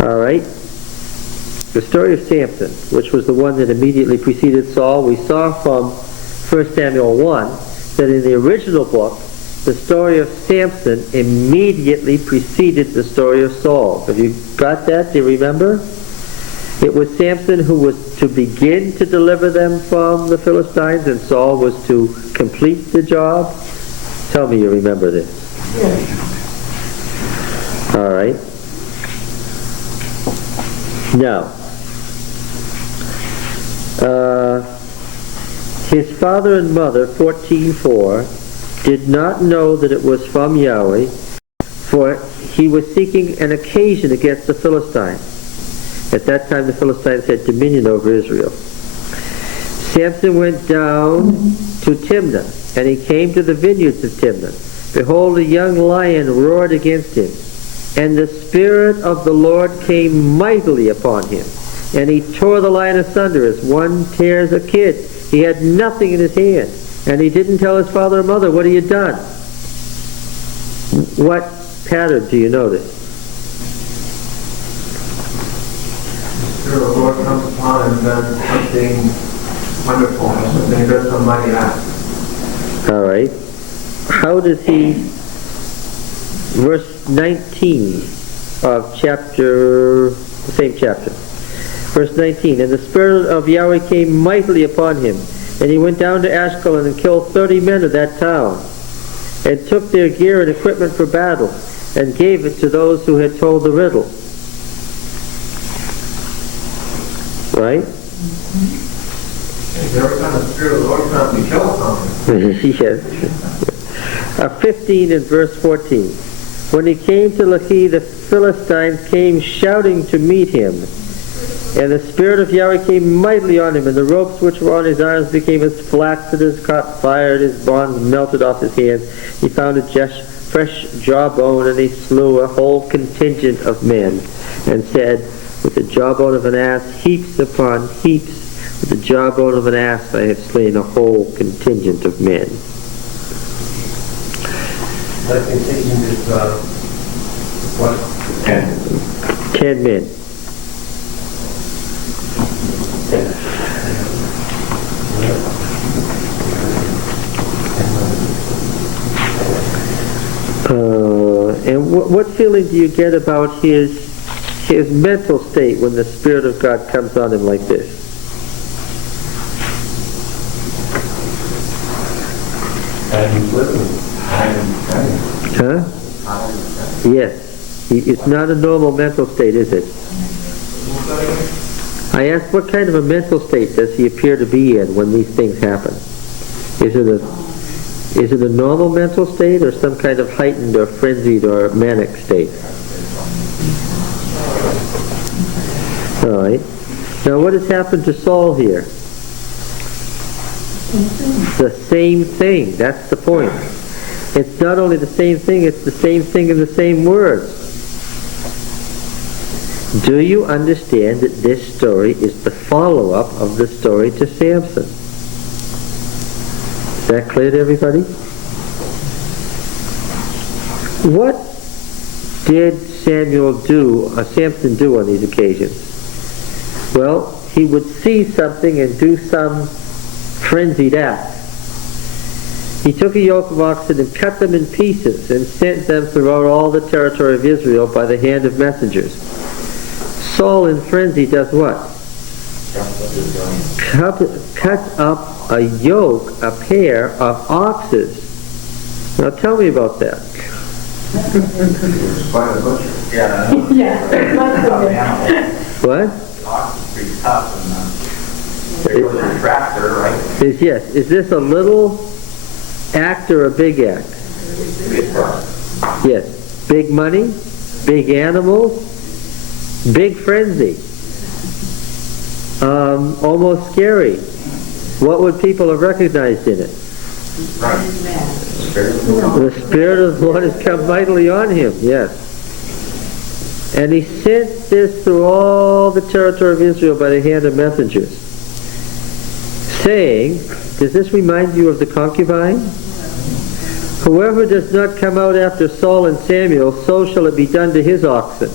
All right. The story of Samson, which was the one that immediately preceded Saul, we saw from 1 Samuel 1 that in the original book, the story of Samson immediately preceded the story of Saul. Have you got that? Do you remember? It was Samson who was to begin to deliver them from the Philistines, and Saul was to complete the job. Tell me you remember this. All right. Now, his father and mother, 14:4, did not know that it was from Yahweh, for he was seeking an occasion against the Philistines. At that time the Philistines had dominion over Israel. Samson went down to Timnah, and he came to the vineyards of Timnah. Behold, a young lion roared against him, and the Spirit of the Lord came mightily upon him. And he tore the lion asunder as one tears a kid. He had nothing in his hand, and he didn't tell his father or mother, what he had done. What pattern do you notice? The Lord comes upon him and does something wonderful, and he does some mighty act. All right. How does he, verse 19 of the same chapter. Verse 19, and the Spirit of Yahweh came mightily upon him, and he went down to Ashkelon and killed 30 men of that town, and took their gear and equipment for battle, and gave it to those who had told the riddle. Right? Every time the Spirit of the Lord comes, he kills something. Yes. 15 and verse 14. When he came to Lachish, the Philistines came shouting to meet him. And the Spirit of Yahweh came mightily on him, and the ropes which were on his arms became as flax, and his caught fire, and his bonds melted off his hands. He found a fresh jawbone, and he slew a whole contingent of men, and said, with the jawbone of an ass, heaps upon heaps, with the jawbone of an ass I have slain a whole contingent of men. That contingent is, what? 10 men. And what feeling do you get about his mental state when the Spirit of God comes on him like this? Huh? Yes. It's not a normal mental state, is it? I asked, what kind of a mental state does he appear to be in when these things happen? Is it a normal mental state, or some kind of heightened or frenzied or manic state? All right. Now what has happened to Saul here? The same thing. That's the point. It's not only the same thing, it's the same thing in the same words. Do you understand that this story is the follow-up of the story to Samson? Is that clear to everybody? What did Samson do on these occasions? Well, he would see something and do some frenzied act. He took a yoke of oxen and cut them in pieces and sent them throughout all the territory of Israel by the hand of messengers. Saul in frenzy does what? Cut up a yoke, a pair of oxes. Now tell me about that. Yeah. Yeah. What? The ox is pretty tough, and there goes a tractor, right? Is this a little act or a big act? Yes. Big money, big animals, big frenzy. Almost scary. What would people have recognized in it? Right. The Spirit of the Lord has come mightily on him, yes. And he sent this through all the territory of Israel by the hand of messengers, saying, does this remind you of the concubine? Whoever does not come out after Saul and Samuel, so shall it be done to his oxen.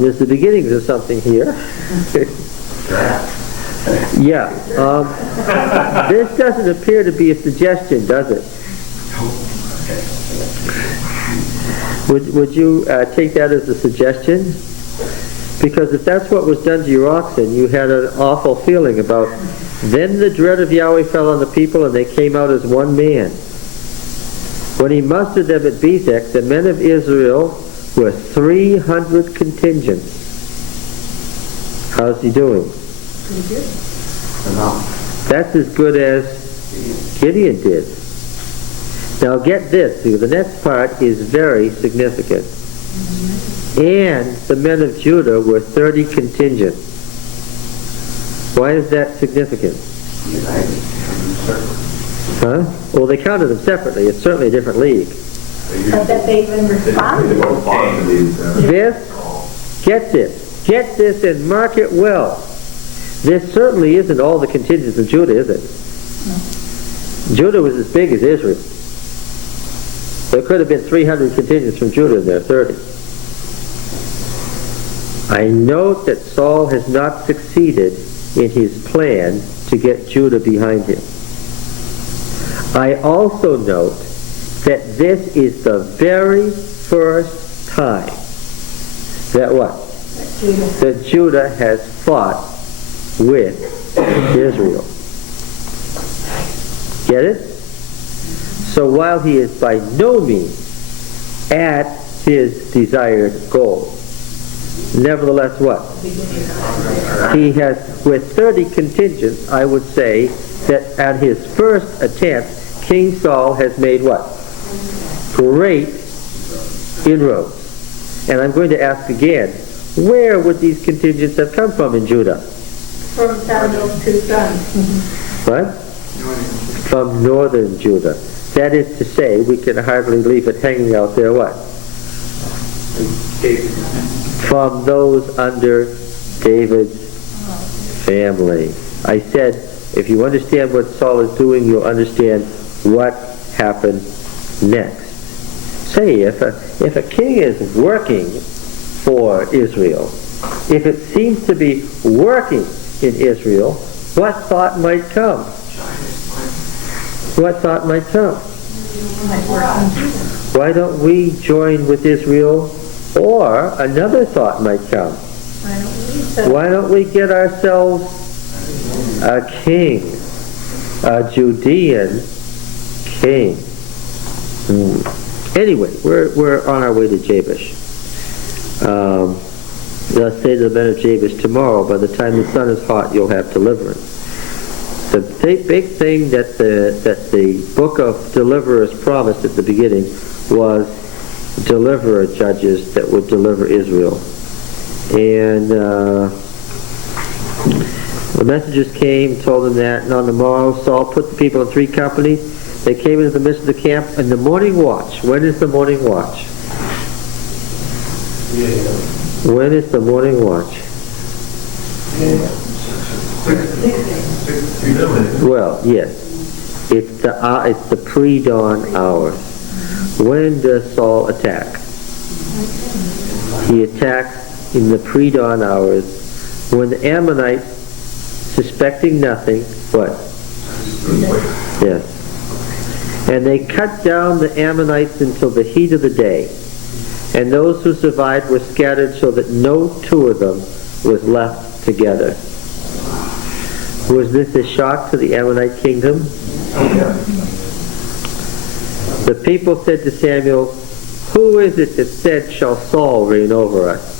There's the beginnings of something here. Yeah. This doesn't appear to be a suggestion, does it? Would you take that as a suggestion? Because if that's what was done to your oxen, you had an awful feeling about, then the dread of Yahweh fell on the people and they came out as one man. When he mustered them at Bezek, the men of Israel were 300 contingents. How's he doing? Pretty good. That's as good as Gideon did. Now get this, the next part is very significant. And the men of Judah were 30 contingents. Why is that significant? Huh? Well, they counted them separately. It's certainly a different league. But that they've been responsible. Get this and mark it well. This certainly isn't all the contingents of Judah, is it? No. Judah was as big as Israel. There could have been 300 contingents from Judah and there are 30. I note that Saul has not succeeded in his plan to get Judah behind him. I also note that this is the very first time that what? That Judah has fought with Israel. Get it? So while he is by no means at his desired goal, nevertheless what? He has, with 30 contingents, I would say that at his first attempt, King Saul has made what? Great inroads. And I'm going to ask again, where would these contingents have come from in Judah? From Samuel's two sons. What? From northern Judah. That is to say, we can hardly leave it hanging out there, what? From those under David's family. I said, if you understand what Saul is doing, you'll understand what happened next. Say, if a king is working for Israel, if it seems to be working in Israel, what thought might come? What thought might come? Why don't we join with Israel? Or another thought might come. Why don't we get ourselves a king, a Judean king? Anyway, we're on our way to Jabesh. Thus say to the men of Jabesh, tomorrow, by the time the sun is hot, you'll have deliverance. The big thing that the book of deliverers promised at the beginning was deliverer judges that would deliver Israel. And the messengers came, told them that, and on the morrow Saul put the people in 3 companies. They came into the midst of the camp in the morning watch. When is the morning watch? When is the morning watch? Well, yes. It's the pre-dawn hours. When does Saul attack? He attacks in the pre-dawn hours when the Ammonites, suspecting nothing, what? Yes. And they cut down the Ammonites until the heat of the day. And those who survived were scattered so that no 2 of them was left together. Was this a shock to the Ammonite kingdom? The people said to Samuel, who is it that said, shall Saul reign over us?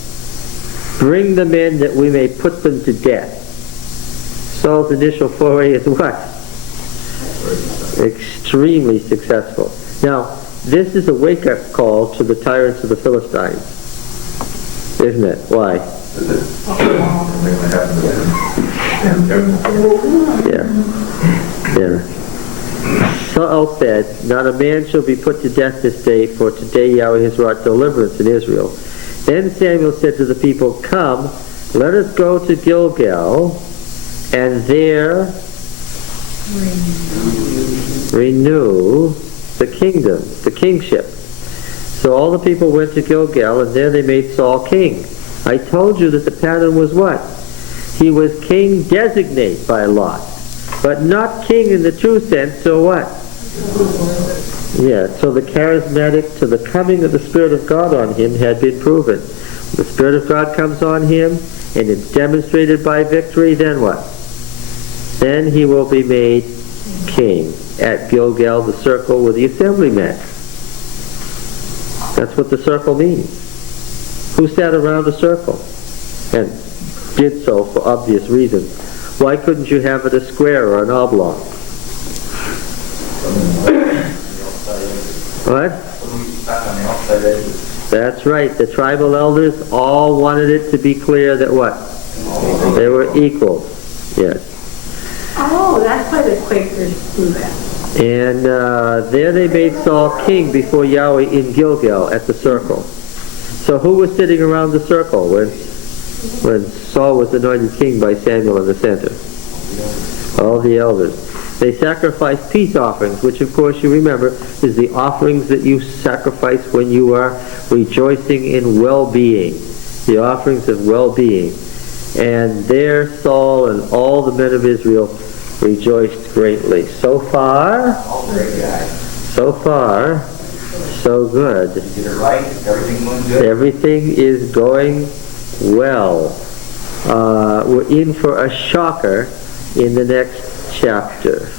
Bring them in that we may put them to death. Saul's initial foray is what? Extremely successful. Now, this is a wake-up call to the tyrants of the Philistines. Isn't it? Why? Yeah. Saul said, not a man shall be put to death this day, for today Yahweh has wrought deliverance in Israel. Then Samuel said to the people, come, let us go to Gilgal, and there renew the kingdom, the kingship. So all the people went to Gilgal, and there they made Saul king. I told you that the pattern was what? He was king designate by lot, but not king in the true sense, so what? Yeah, so the charismatic to the coming of the Spirit of God on him had been proven. The Spirit of God comes on him, and it's demonstrated by victory, then what? Then he will be made king at Gilgal, the circle where the assembly met. That's what the circle means. Who sat around the circle? And did so for obvious reasons. Why couldn't you have it a square or an oblong? What? That's right. The tribal elders all wanted it to be clear that what? They were equal. Yes. Oh, that's why the Quakers do that. And there they made Saul king before Yahweh in Gilgal at the circle. So who was sitting around the circle when Saul was anointed king by Samuel in the center? All the elders. They sacrificed peace offerings, which of course you remember is the offerings that you sacrifice when you are rejoicing in well-being. The offerings of well-being. And there Saul and all the men of Israel rejoiced greatly. So far, so good. You did it right, everything going good. Everything is going well. We're in for a shocker in the next chapter.